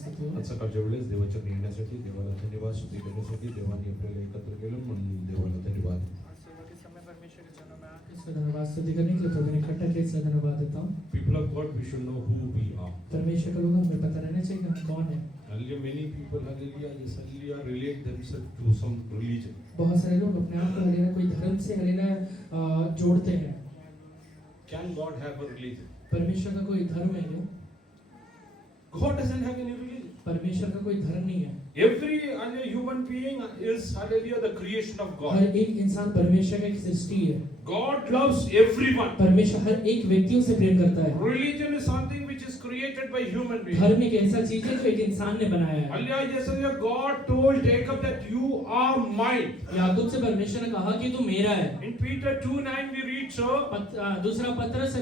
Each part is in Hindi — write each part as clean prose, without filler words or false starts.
स्तुती हो. सकाळच्या वेळेस देवाच्या येण्यासाठी देवाला धन्यवाद, स्तुती करण्यासाठी देवाने आपल्याला एकत्र केलं म्हणून देवाला धन्यवाद. इसका धन्यवाद स्तुति करने के लिए प्रभु ने इकट्ठा किया, इसका धन्यवाद देता हूँ. People of God, we should know who we are. परमेश्वर का लोग हमें पता रहना चाहिए कि हम कौन है. Hallelujah. Many people, hallelujah, yes, hallelujah, relate themselves to some religion. बहुत सारे लोग अपने आप को हलेला कोई धर्म से हलेला जोड़ते हैं. Can God have a religion? परमेश्वर का कोई धर्म है क्या? God doesn't have any religion. परमेश्वर का कोई धर्म नहीं है. Every human being is, hallelujah, the creation of God. हर एक इंसान परमेश्वर का एक सृष्टि है. God loves everyone. परमेश्वर हर एक व्यक्तियों से प्रेम करता है. Religion is something which is created by human beings. धर्म एक ऐसा चीज है जो एक इंसान ने बनाया है. Hallelujah, yes, hallelujah. God told Jacob that you are mine. याकूब से परमेश्वर ने कहा कि तू मेरा है. In Peter 2:9 we read so. दूसरा पत्रस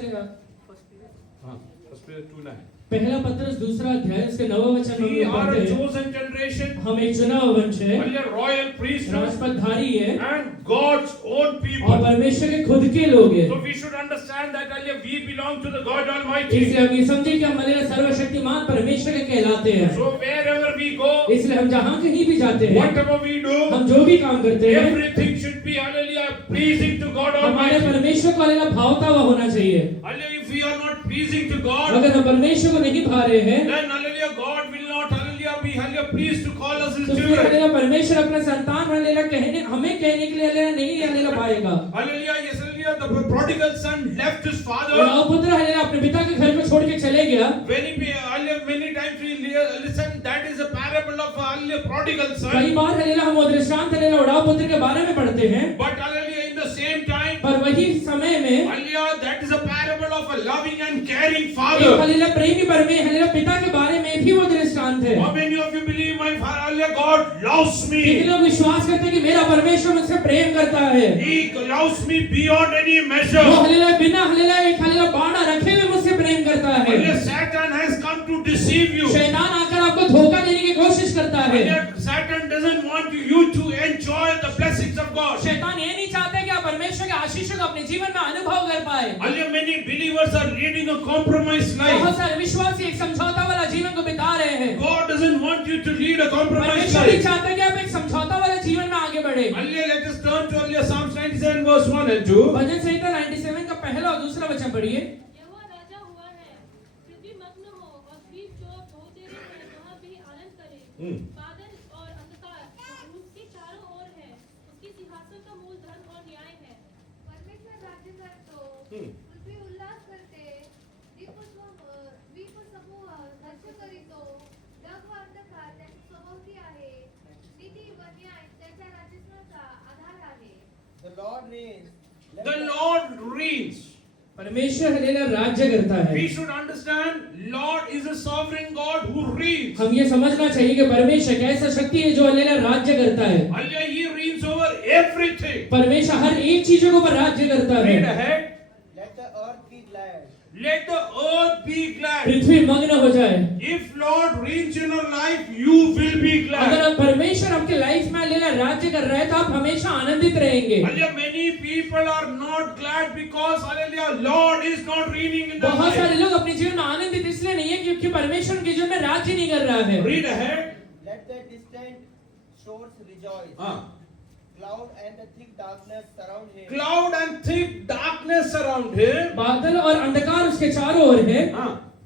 First Peter 2:9. पहला पत्रस दूसरा अध्याय उसके 9वें वचन में We हम are पढ़ते a हैं. chosen generation. हम एक चुना हुआ वंश है. Hallelujah, royal priesthood राजपदधारी है. and God's own और people. परमेश्वर के खुद के लोग हैं. So we should understand that, hallelujah, we belong to the God Almighty. इसलिए हम ये समझे कि हम हमारे सर्वशक्तिमान परमेश्वर के कहलाते हैं. So wherever we go, इसलिए हम जहाँ कहीं भी जाते हैं, whatever we do, हम जो भी काम करते हैं, everything should be, hallelujah, pleasing to God हमारे Almighty. परमेश्वर को हलेला भावता हुआ होना चाहिए. Hallelujah, if we are not pleasing to God, अगर हम परमेश्वर को नहीं भा रहे हैं, then, hallelujah, God will not, hallelujah, be, hallelujah, pleased to call us his तो फिर children. हलेला परमेश्वर अपना संतान हलेला कहने हमें कहने के लिए हलेला नहीं हलेला पाएगा. Hallelujah, yes, hallelujah, the prodigal son left his और father. पुत्र हलेला अपने पिता के घर को छोड़ के चले गया. Many times we listen, that is a parable of, hallelujah, prodigal कई son. बार हलेला हम वो दृष्टांत हलेला उड़ाव पुत्र के बारे में पढ़ते हैं. But, hallelujah, in the same time, पर वही समय में hallelujah, that is a parable of a loving and caring एक father. हलेला प्रेमी परमे हलेला पिता के बारे में भी वो दृष्टांत है. How many of you believe my father, hallelujah, God loves कितने me? लोग विश्वास करते हैं कि मेरा परमेश्वर मुझसे प्रेम करता है. He loves me beyond any वो measure. हलेला बिना हलेला एक हलेला बाड़ा रखे हुए मुझसे प्रेम करता है. Hallelujah, Satan has come to deceive you. शैतान आकर आपको धोखा देने की कोशिश करता है. Hallelujah, Satan doesn't want you to enjoy the blessings of God. शैतान ये नहीं चाहता कि आप परमेश्वर के आशीषों को अपने जीवन में अनुभव कर पाए. Hallelujah, many believers are leading a compromised life. बहुत सारे विश्वासी एक समझौता वाला जीवन को बिता रहे हैं. God doesn't want you to lead a compromised परमेश्वर नहीं life. चाहता कि आप एक समझौता वाले जीवन में आगे बढ़े. Hallelujah, let us turn to, hallelujah, Psalms 97 verse 1 and 2. भजन संहिता 97 का पहला और दूसरा वचन पढ़िए. यहोवा राजा हुआ है, पृथ्वी मग्न हो और द्वीप जो बहुत देर है वहाँ भी आनंद करे. बादल और अंधकार उसके चारों ओर है, उसके सिंहासन का मूल धर्म और न्याय है. परमेश्वर राज्य करतो, पृथ्वी उल्लास करते, द्वीप समूह हर्ष करीतो, ढग व अंधकार त्याची सभोवती आहे, नीती व न्याय त्याच्या राज्याचा आधार आहे. The Lord reigns. The Lord reigns. परमेश्वर हलेला राज्य करता है. We should understand, Lord is a sovereign God who reigns. हम ये समझना चाहिए कि परमेश्वर एक ऐसा शक्ति है जो हलेला राज्य करता है. Hallelujah, He reigns over everything. परमेश्वर हर एक चीजों के ऊपर राज्य करता है. Read ahead. Let the earth be glad. Let the earth be glad. पृथ्वी मग्न हो जाए. If Lord reigns in your life, you will be अगर glad. आप परमेश्वर आपके लाइफ में हलेला राज्य कर रहा है तो आप हमेशा आनंदित रहेंगे. Hallelujah, many people are not glad because, hallelujah, Lord is not reigning in their बहुत सारे life. लोग अपने जीवन में आनंदित इसलिए नहीं है क्योंकि परमेश्वर उनके जीवन में राज्य नहीं कर रहा है. Read ahead. Let the distant shores rejoice. Cloud and the thick darkness surround him. Cloud and thick darkness surround him. बादल और अंधकार उसके चारों ओर है.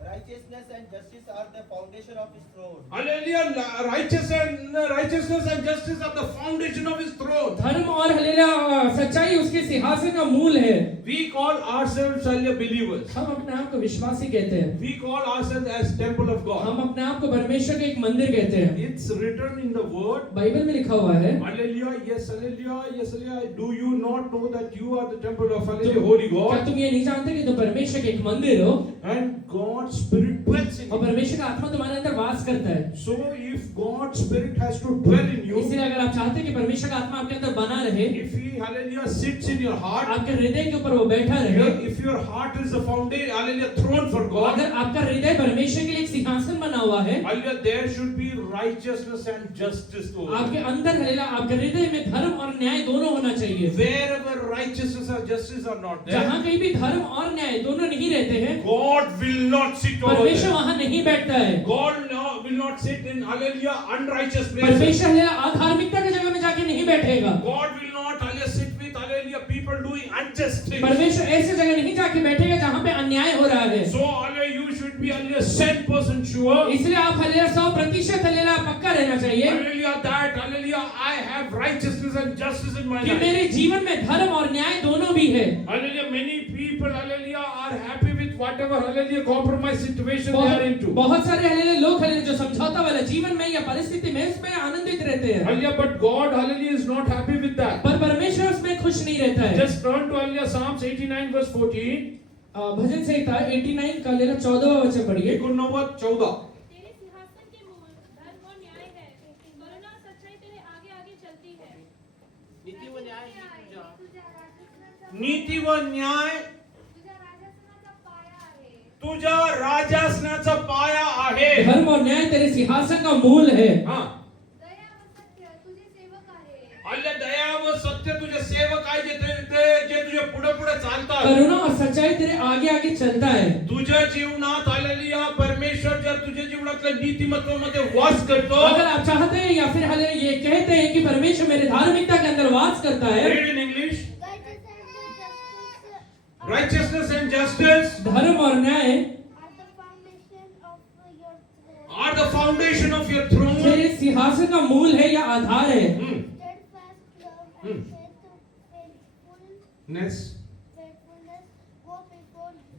Righteousness and justice are the foundation of his throne. Hallelujah, righteousness and justice are the foundation of his throne. धर्म और हलेला सच्चाई उसके सिंहासन का मूल है. We call ourselves, hallelujah, believers. हम अपने आप को विश्वासी कहते हैं. We call ourselves as temple of God. हम अपने आप को परमेश्वर के एक मंदिर कहते हैं. It's written in the word. Bible में लिखा हुआ है. Hallelujah, yes, hallelujah, yes, hallelujah. Do you not know that you are the temple of, hallelujah, Holy क्या God? तुम ये नहीं जानते कि तुम परमेश्वर के एक मंदिर हो And God's Spirit dwells in और you. परमेश्वर का आत्मा तुम्हारे अंदर वास करता है. So if God's Spirit has to dwell in you, इसलिए अगर आप चाहते हैं कि परमेश्वर का आत्मा आपके अंदर बना रहे, if He, hallelujah, sits in your heart, आपके हृदय के ऊपर वो बैठा रहे, if your heart is the foundation, hallelujah, throne for God, अगर आपका हृदय परमेश्वर के लिए एक सिंहासन बना हुआ है, hallelujah, there should be righteousness and justice to आपके it. अंदर हलेला आपके हृदय में धर्म और न्याय दोनों होना चाहिए. Wherever righteousness or justice are not there, जहाँ कहीं भी धर्म और न्याय दोनों नहीं रहते हैं, God will not sit over परमेश्वर there. वहाँ नहीं बैठता है. God will not sit in hallelujah unrighteous places. परमेश्वर हल्लेलुया अधार्मिकता की जगह में जाके नहीं बैठेगा। God will not hallelujah sit with hallelujah people doing unjust things. परमेश्वर ऐसे जगह नहीं जाके बैठेगा जहाँ पे अन्याय हो रहा है। So hallelujah you should be hallelujah 100% sure. इसलिए आप हल्लेलुया 100% हल्लेलुया पक्का रहना चाहिए Hallelujah that hallelujah I have righteousness and justice in my कि life. मेरे जीवन में धर्म और न्याय दोनों भी है। Hallelujah many people hallelujah are happy with whatever hallelujah compromise situation they are into. बहुत सारे हल्लेलुया लोग हल्लेलुया जो समझौता वाला जीवन में या परिस्थिति में उसमें आनंदित रहते हैं। Hallelujah but God hallelujah is not happy with that. पर परमेश्वर उसमें खुश नहीं रहता है। Just turn to hallelujah Psalms 89 verse 14. भजन संहिता 89 का लेना 14वां वचन पढ़िए। 14 तेरे सिंहासन के मूल धर्म और न्याय है, करुणा और सच्चाई तेरे आगे आगे चलती है। नीती व न्याय ही तुझा तुझ्या राजस्थानाचा नीती व न्याय तुझ्या राजस्थानाचा पाया आहे. तुझ्या राजासनाचा पाया आहे. धर्म और न्याय तेरे सिंहासन का मूल है। हां दया व सत्य तुझे सेवक आहे. हल्ल्या दया व सत्य तुझे सेवक आहे जे तुझे पुढे पुढे चालतात. करुणा और सच्चाई तेरे आगे आगे चलता है। तुझ्या जीवनात हालेलुया परमेश्वर जर तुझ्या जीवनातल्या नीतिमत्वामध्ये वास करतो. अगर आप चाहते हैं या फिर हालेलुया ये कहते हैं कि परमेश्वर मेरे धार्मिकता के अंदर वास करता है। Read in English. Righteousness and justice धर्म और न्याय are the foundation of your throne. तेरे सिंहासन का मूल है या आधार है। Next.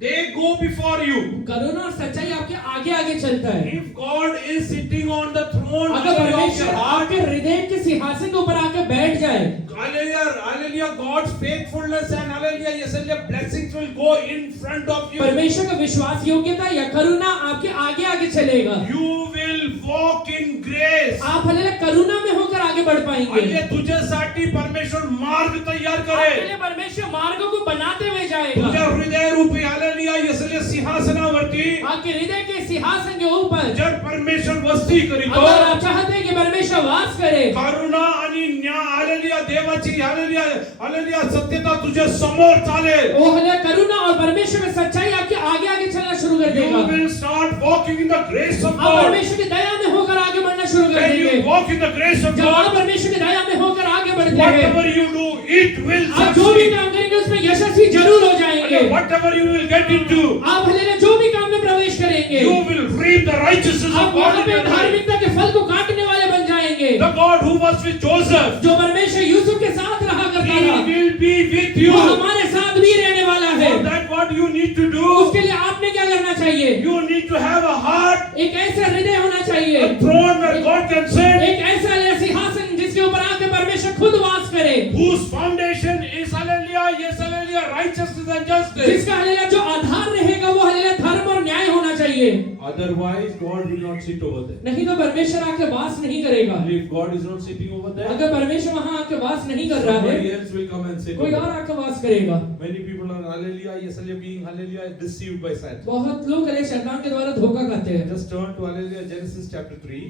They go before you. करुणा और सच्चाई आपके आगे आगे चलता है। If God is sitting on the throne अगर of your परमेश्वर heart, आपके हृदय के सिंहासन के ऊपर आके बैठ जाए, hallelujah, hallelujah, God's faithfulness and hallelujah, yes, hallelujah, blessings will go in front of you. परमेश्वर का विश्वास योग्यता या करुणा आपके आगे आगे चलेगा। You will walk in grace. आप हालेलुया करुणा में होकर आगे बढ़ पाएंगे। हल्ल्या तुझ्यासाठी परमेश्वर मार्ग तयार आपके करेल. लिए परमेश्वर मार्गों को बनाते हुए जाएगा। तुझ्या हृदय रूपी हालेलुया, yes, hallelujah, सिंहासनावरती आपके हृदय के सिंहासन के ऊपर जर परमेश्वर वस्ती करीतो, अगर आप चाहते हैं कि परमेश्वर वास करे, करुणा आणि न्याय हालेलुया देवाची हालेलुया हालेलुया सत्यता तुझ्या समोर चालेल. वो हालेलुया करुणा और परमेश्वर में सच्चाई आपके आगे आगे चलना शुरू कर You देगा। will start walking in the grace of आप God. परमेश्वर की दया में होकर आगे बढ़ना शुरू कर When देंगे। you walk in the grace of जब आप God, परमेश्वर की दया में होकर आगे बढ़ते हैं, whatever you do, it will आप जो भी succeed. काम करेंगे उसमें यशस्वी जरूर हो जाएंगे। And whatever you will get into, आप हालेलुया जो भी काम में प्रवेश करेंगे, you will reap the righteousness आप of God वहाँ in पे your life. धार्मिकता के फल को काटने वाले बन जाएंगे। The God who was with Joseph, जो परमेश्वर यूसुफ के साथ रहा करता He था, will be with you. वो हमारे साथ भी रहने वाला है। For that, what you need to do, उसके लिए आपने क्या करना चाहिए? you need to have a heart, एक ऐसा हृदय होना चाहिए, a throne where God can sit, एक ऐसा सिंहासन जिसके ऊपर आके परमेश्वर खुद वास करे, whose foundation is hallelujah, yes hallelujah, righteousness and justice. जिसका हालेलुया जो आधार रहेगा वो हालेलुया धर्म और न्याय होना चाहिए। Otherwise, God will not sit over there. नहीं तो परमेश्वर आके वास नहीं करेगा। If God is not sitting over there, अगर परमेश्वर वहाँ आके वास नहीं कर रहा है, somebody else will come and sit कोई over और there. आके वास करेगा। Many people are hallelujah, yes hallelujah, being hallelujah, deceived by Satan. बहुत लोग हालेलुया शैतान के द्वारा धोखा खाते हैं। Just turn to hallelujah, Genesis chapter 3.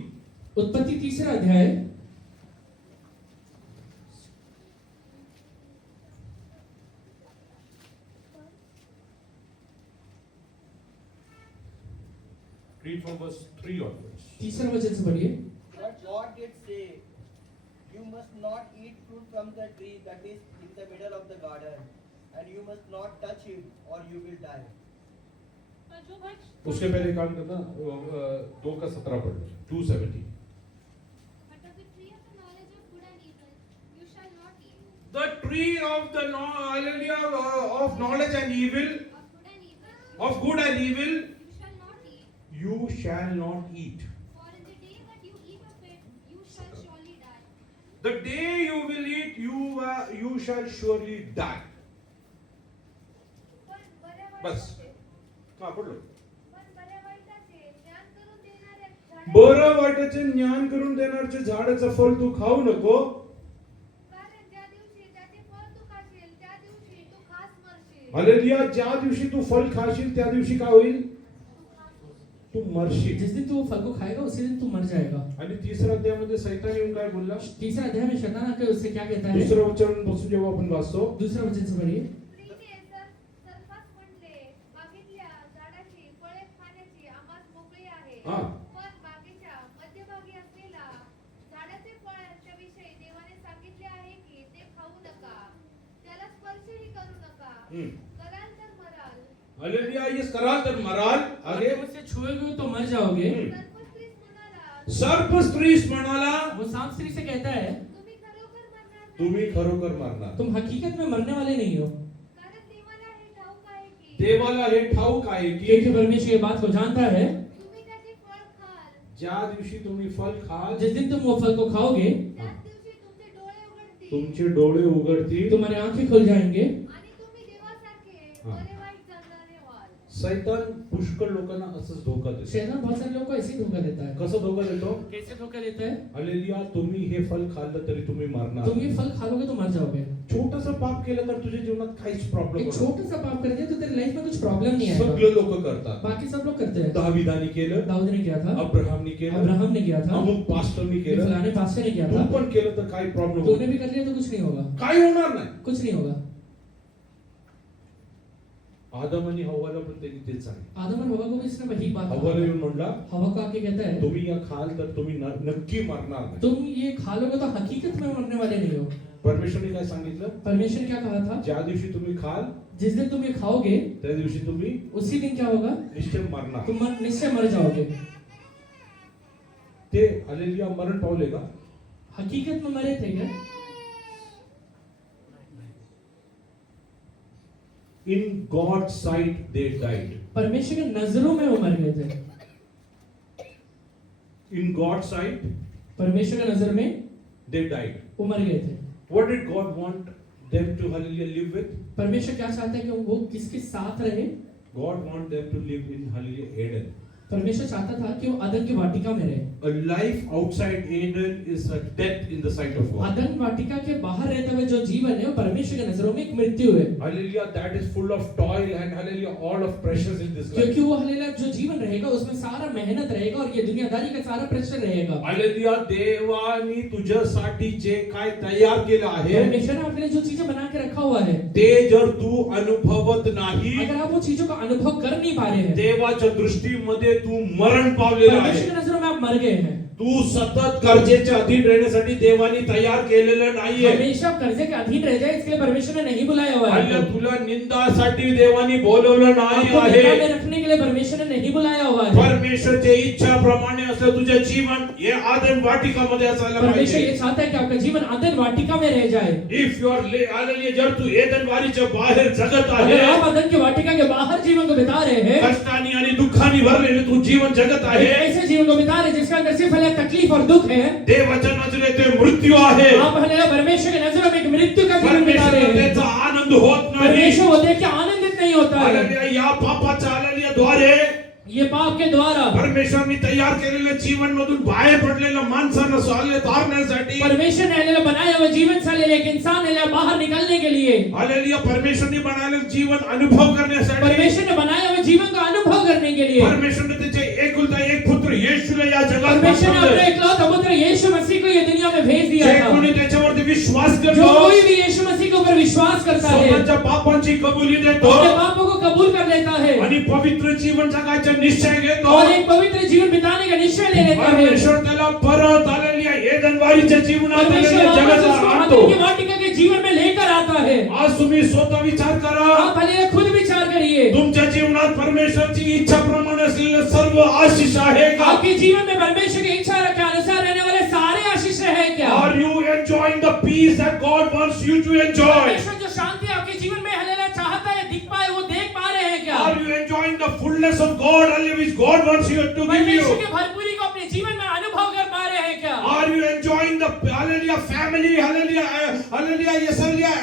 उत्पत्ति 3 अध्याय Read from verse 3 onwards. 3 वचन से पढ़िए। But God did say, you must not eat fruit from the tree that is in the middle of the garden, and you must not touch it, or you will die. और जो वृक्ष उसके पहले काम करना 2 का 17 पढ़ 2:17. But of the tree of the knowledge of good and evil you shall not eat. The tree of the hallelujah of knowledge and evil, Of good and evil of good and evil, you shall not eat. you shall not eat. For in the day that you eat of it, you shall surely die. The day you will eat, you shall surely die. पण बऱ्या बस. वाईटाचे हा पढ़ लो. पण बऱ्या वाईटाचे ज्ञान करून देणाऱ्या झाडाचे बरं वाईटाचे ज्ञान करून देणारचे झाडाचं फळ तू खाऊ नको. कारण ज्या दिवशी त्याचे फळ तू खाशील त्या दिवशी तू खास मरशील. हालेलुया, ज्या दिवशी तू फळ खाशील त्या दिवशी काय होईल? तू मरशील. जिस दिन तू वो फल को खाएगा उसी दिन तू मर जाएगा। आणि तिसऱ्या अध्यायामध्ये सैतान येऊन काय बोलला? 3 अध्याय में शैतान आकर उससे क्या कहता है? दुसरं वचन पासून जेव्हा आपण वाचतो, 2 वचन से पढ़िए। स्त्रीने सर्पास म्हणले, बागेतल्या झाडाची फळे खाण्याची आम्हास मोकळी आहे. हा. पण बागेच्या कराल तर मराल. हालेलुया, ये कराल तर मराल. अगर आगे तुम उससे छुओगे तो मर जाओगे. सर्पस्त्रीस म्हणाला, सर्प स्त्रीस म्हणाला, वो सांप स्त्री से कहता है तुम्ही खरोखर मरणार नाही. तुम्ही खरोखर मरणार. तुम हकीकत में मरने वाले नहीं हो, कारण देवाला हे ठाऊक आहे की देवाला हे ठाऊक आहे की क्योंकि परमेश्वर ये बात को जानता है. तुम्ही त्याचे फळ खाल, ज्या दिवशी तुम्ही फल खाल, जिस दिन तुम वो फल को खाओगे त्याच दिवशी तुमचे डोळे उघडतील तुमचे डोळे उघडतील, तुम्हारे आंखें खुल जाएंगे आणि तुम्ही देवासारखे हा. बरे वाईट जगणारे व्हाल. सैतान पुष्कळ लोकांना असंच धोका देतो. शैतान बहुत सारे लोगों को ऐसे ही धोखा देता है. कसं धोका देतो? कैसे धोखा देता है? हालेलुया, तुम्ही हे फल खाल्लं तरी तुम्ही मरणार. तुम ये फल खा लोगे तो मर जाओगे. छोटंसं पाप केलं तर तुझ्या जीवनात काहीच प्रॉब्लेम एक छोटा सा पाप कर दिया तो तेरी लाइफ में कुछ प्रॉब्लम नहीं आएगा. सगळे लोक करतात. बाकी सब लोग करते हैं. दाविदानी केलं, दाऊद ने किया था, अब्राहमनी केलं, अब्राहम ने किया था, अमुक पास्टरनी केलं. फलाने पास्टर ने किया तू था. पण केलं तर काही प्रॉब्लेम तूने भी कर लिया तो कुछ नहीं होगा. काही होणार नाही. कुछ नहीं होगा. आदम आणि हव्वाला पण त्यांनी तेच सांगितलं. आदम और हवा को भी इसने वही बात हव्वाला कहा. येऊन म्हणला, हवा को आके कहता है तुम्ही या खाल तर तुम्ही नक्की मरणार नाही. तुम ये खा लोगे तो हकीकत में मरने वाले नहीं हो. परमेश्वरने काय सांगितलं? परमेश्वर ने क्या कहा था? ज्या दिवशी तुम्ही खाल जिस दिन तुम ये खाओगे त्या दिवशी तुम्ही उसी दिन क्या होगा? निश्चय मरणार. तुम निश्चय मर जाओगे. ते हालेलुया मरण पावले का? हकीकत में मरे थे क्या? In God site they died. परमेश्वर के नजरों में वो मर गए थे. इन गॉड साइट परमेश्वर के नजर में दे डाइड. वो मर गए थे. What did God want them to hallelujah live with? परमेश्वर क्या चाहता है कि वो किसके साथ रहे? God want them to live in hallelujah Eden. परमेश्वर चाहता था कि वो अदन की वाटिका में रहे. A life outside Eden is a death in the sight of God. अदन वाटिका के बाहर रहते हुए जो जीवन है वो परमेश्वर के नजरों में एक मृत्यु है. Hallelujah, that is full of toil and hallelujah all of pressures in this life. क्योंकि वो हालेलुया जो जीवन रहेगा उसमें सारा मेहनत रहेगा और ये दुनियादारी का सारा प्रेशर रहेगा. Hallelujah, देवानी तुझ्यासाठी जे काय तयार केलं आहे परमेश्वर ने आपके लिए जो चीजें बना के रखा हुआ है, ते जर तू अनुभवत नाही, अगर आप वो चीजों का अनुभव कर नहीं पा रहे हैं, देवाच्या दृष्टीमध्ये तू मरण पावलेला आहे. परमेश्वर की नजरों में आप मर गए हैं. तू सतत कर्जेच्या अधीन रहण्यासाठी देवानी तयार केलेलं नाहीये. हमेशा कर्जे के अधीन रह जाए इसके लिए परमेश्वर ने नहीं बुलाया हुआ है. अल्लाह तुला निंदासाठी देवानी बोलवलं नाही आपको आहे. निंदा में रखने के लिए परमेश्वर ने नहीं बुलाया हुआ है. परमेश्वरच्या इच्छाप्रमाणे असलं तुझं जीवन हे आदन वाटिकामध्ये असायला परमेश्वर पाहिजे. ये चाहता है कि आपका जीवन आदन वाटिका में रह जाए. इफ यू आर हालेलुया, जर तू एदन वारीच्या बाहेर जगत आहे, अगर आप आदन की वाटिका के बाहर जीवन को बिता रहे हैं, कष्टानी आणि दुःखानी भरलेले तू जीवन जगत आहे, ऐसे जीवन को बिता रहे हैं जिसका अंदर सिर्फ है तकलीफ और दुख है, देवाच्या नजरेत ते मृत्यू आहे. आप हालेलुया परमेश्वर के नजरों में एक मृत्यू का जीवन बिता रहे परमेश्वर हैं. त्याचा आनंद होत नाही. परमेश्वर वो देख के आनंदित नहीं होता है. हालेलुया, या पापाच्या हालेलुया द्वारे ये पाप के द्वारा परमेश्वरने तयार केलेल्या जीवन मधून बाहेर पडलेल्या माणसांना स्वाले तारण्यासाठी परमेश्वर ने हालेलुया बनाया हुआ जीवन से एक इंसान हालेलुया बाहर निकलने के लिए, हालेलुया परमेश्वरने बनालेलं जीवन अनुभव करण्यासाठी, परमेश्वर ने बनाया हुआ जीवन का अनुभव करने के लिए परमेश्वरने त्याचे एकुलता एक पुत्र येशूला या जगात परमेश्वर ने अपने पाठवलं. इकलौते पुत्र यीशु मसीह को ये दुनिया में भेज दिया जे था. कोणी त्याच्यावरती विश्वास जो करतो, कोई भी यीशु मसीह के ऊपर विश्वास करता है, स्वतःच्या पापांची कबुली देतो अपने पापों को कबूल कर लेता है आणि पवित्र जीवन जगायचा निश्चय घेतो, और एक पवित्र जीवन बिताने का निश्चय ले लेता है. परमेश्वर त्याला परत हालेलुया एदनवारीच्या जीवनात परमेश्वर हालेलुया वापस जगात उसको आणतो. आदम की वाटिका के जीवन में लेकर आता है. आज तुम्ही स्वतः विचार करा, आप हालेलुया खुद विचार करिए, तुमच्या जीवनात परमेश्वरची इच्छाप्रमाणे असलेले सर्व आशीष आहे का? आपके जीवन में परमेश्वर की इच्छा के अनुसार रहने वाले सारे आशीष है क्या? Are you enjoying the peace that God wants you to enjoy? परमेश्वर जो शांति आपके जीवन में हालेलुया चाहता है दिख पाए वो देख पा रहे हैं क्या? Are you enjoying the fullness of God, which God wants you to give परमेश्वर you? की भरपूरी को अपने जीवन में अनुभव कर पा रहे हैं क्या? Are you enjoying the hallelujah family, hallelujah, hallelujah, yes, hallelujah,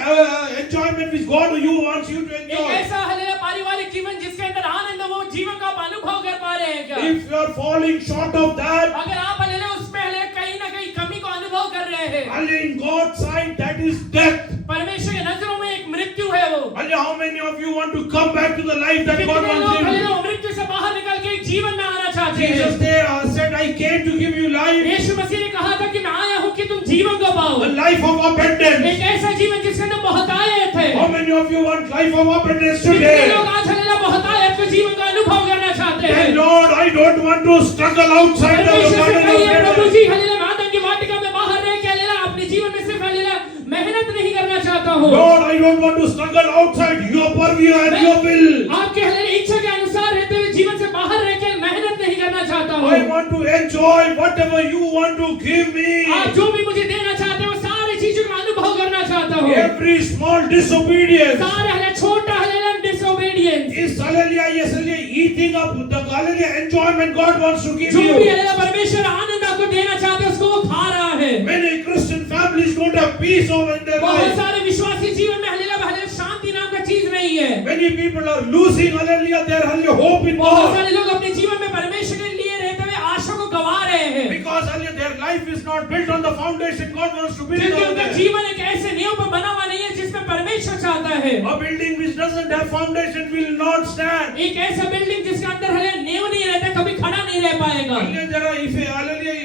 enjoyment which God you wants you to एक enjoy? ऐसा हालेलुया पारिवारिक जीवन जिसके अंदर आनंद है, वो जीवन का आप अनुभव कर पा रहे हैं क्या? If you are falling short of that, अगर आप हालेलुया उसमें हालेलुया कहीं ना कहीं कमी को अनुभव कर रहे हैं, hallelujah, in God's sight that is death. परमेश्वर के नजरों में एक मृत्यु है वो. Hallelujah, how many of you want to come back to the life that God कितने लोग wants you हालेलुया to? मृत्यु से बाहर निकल के एक जीवन में आना चाहते हैं? Jesus said, I came to give you life, यीशु मसीह ने कहा था कि मैं आया हूँ कि तुम जीवन को पाओ, a life of abundance. एक ऐसा जीवन जिसके अंदर बहुतायत है. How many of you want life of abundance कितने today? लोग आज हालेलुया बहुतायत के जीवन का अनुभव करना चाहते हैं? Say, Lord, I don't want to struggle outside the परमेश्वर से garden कहिए, of प्रभु Eden. जी हालेलुया आदम की वाटिका में बाहर रह के हालेलुया अपने जीवन में सिर्फ हालेलुया मेहनत नहीं करना चाहता हूँ. Lord, I I don't want to struggle outside your purview and your will. आपके हालेलुया इच्छा के अनुसार रहते हुए जीवन से बाहर रह के मेहनत नहीं करना चाहता हूँ। I want to enjoy whatever you want to give me. आप जो भी मुझे देना चाहते हो सारी चीजों का अनुभव करना चाहता हूँ। Every small disobedience सारे हालेलुया छोटा hallelujah disobedience is hallelujah, yes, hallelujah, eating up the hallelujah enjoyment God wants to give जो भी you. हालेलुया परमेश्वर आनंद आपको देना चाहते हैं उसको वो खा रहा है। Many Christian families don't have peace over their बहुत life. सारे विश्वासी जीवन में हालेलुया हालेलुया शांति नाम का चीज नहीं है। Many people are losing hallelujah their hallelujah hope in बहुत God सारे लोग अपने जीवन में परमेश्वर के लिए रहते हुए आशा को गवा रहे हैं because hallelujah their life is not built on the foundation God wants to build क्योंकि over उनका there. जीवन एक ऐसे नींव पर बना हुआ नहीं है जिसमें परमेश्वर चाहता है। A building which doesn't have foundation will not stand. एक ऐसा बिल्डिंग जिसके अंदर हालेलुया नींव नहीं रहता कभी खड़ा नहीं रह पाएगा। Hallelujah, जरा if hallelujah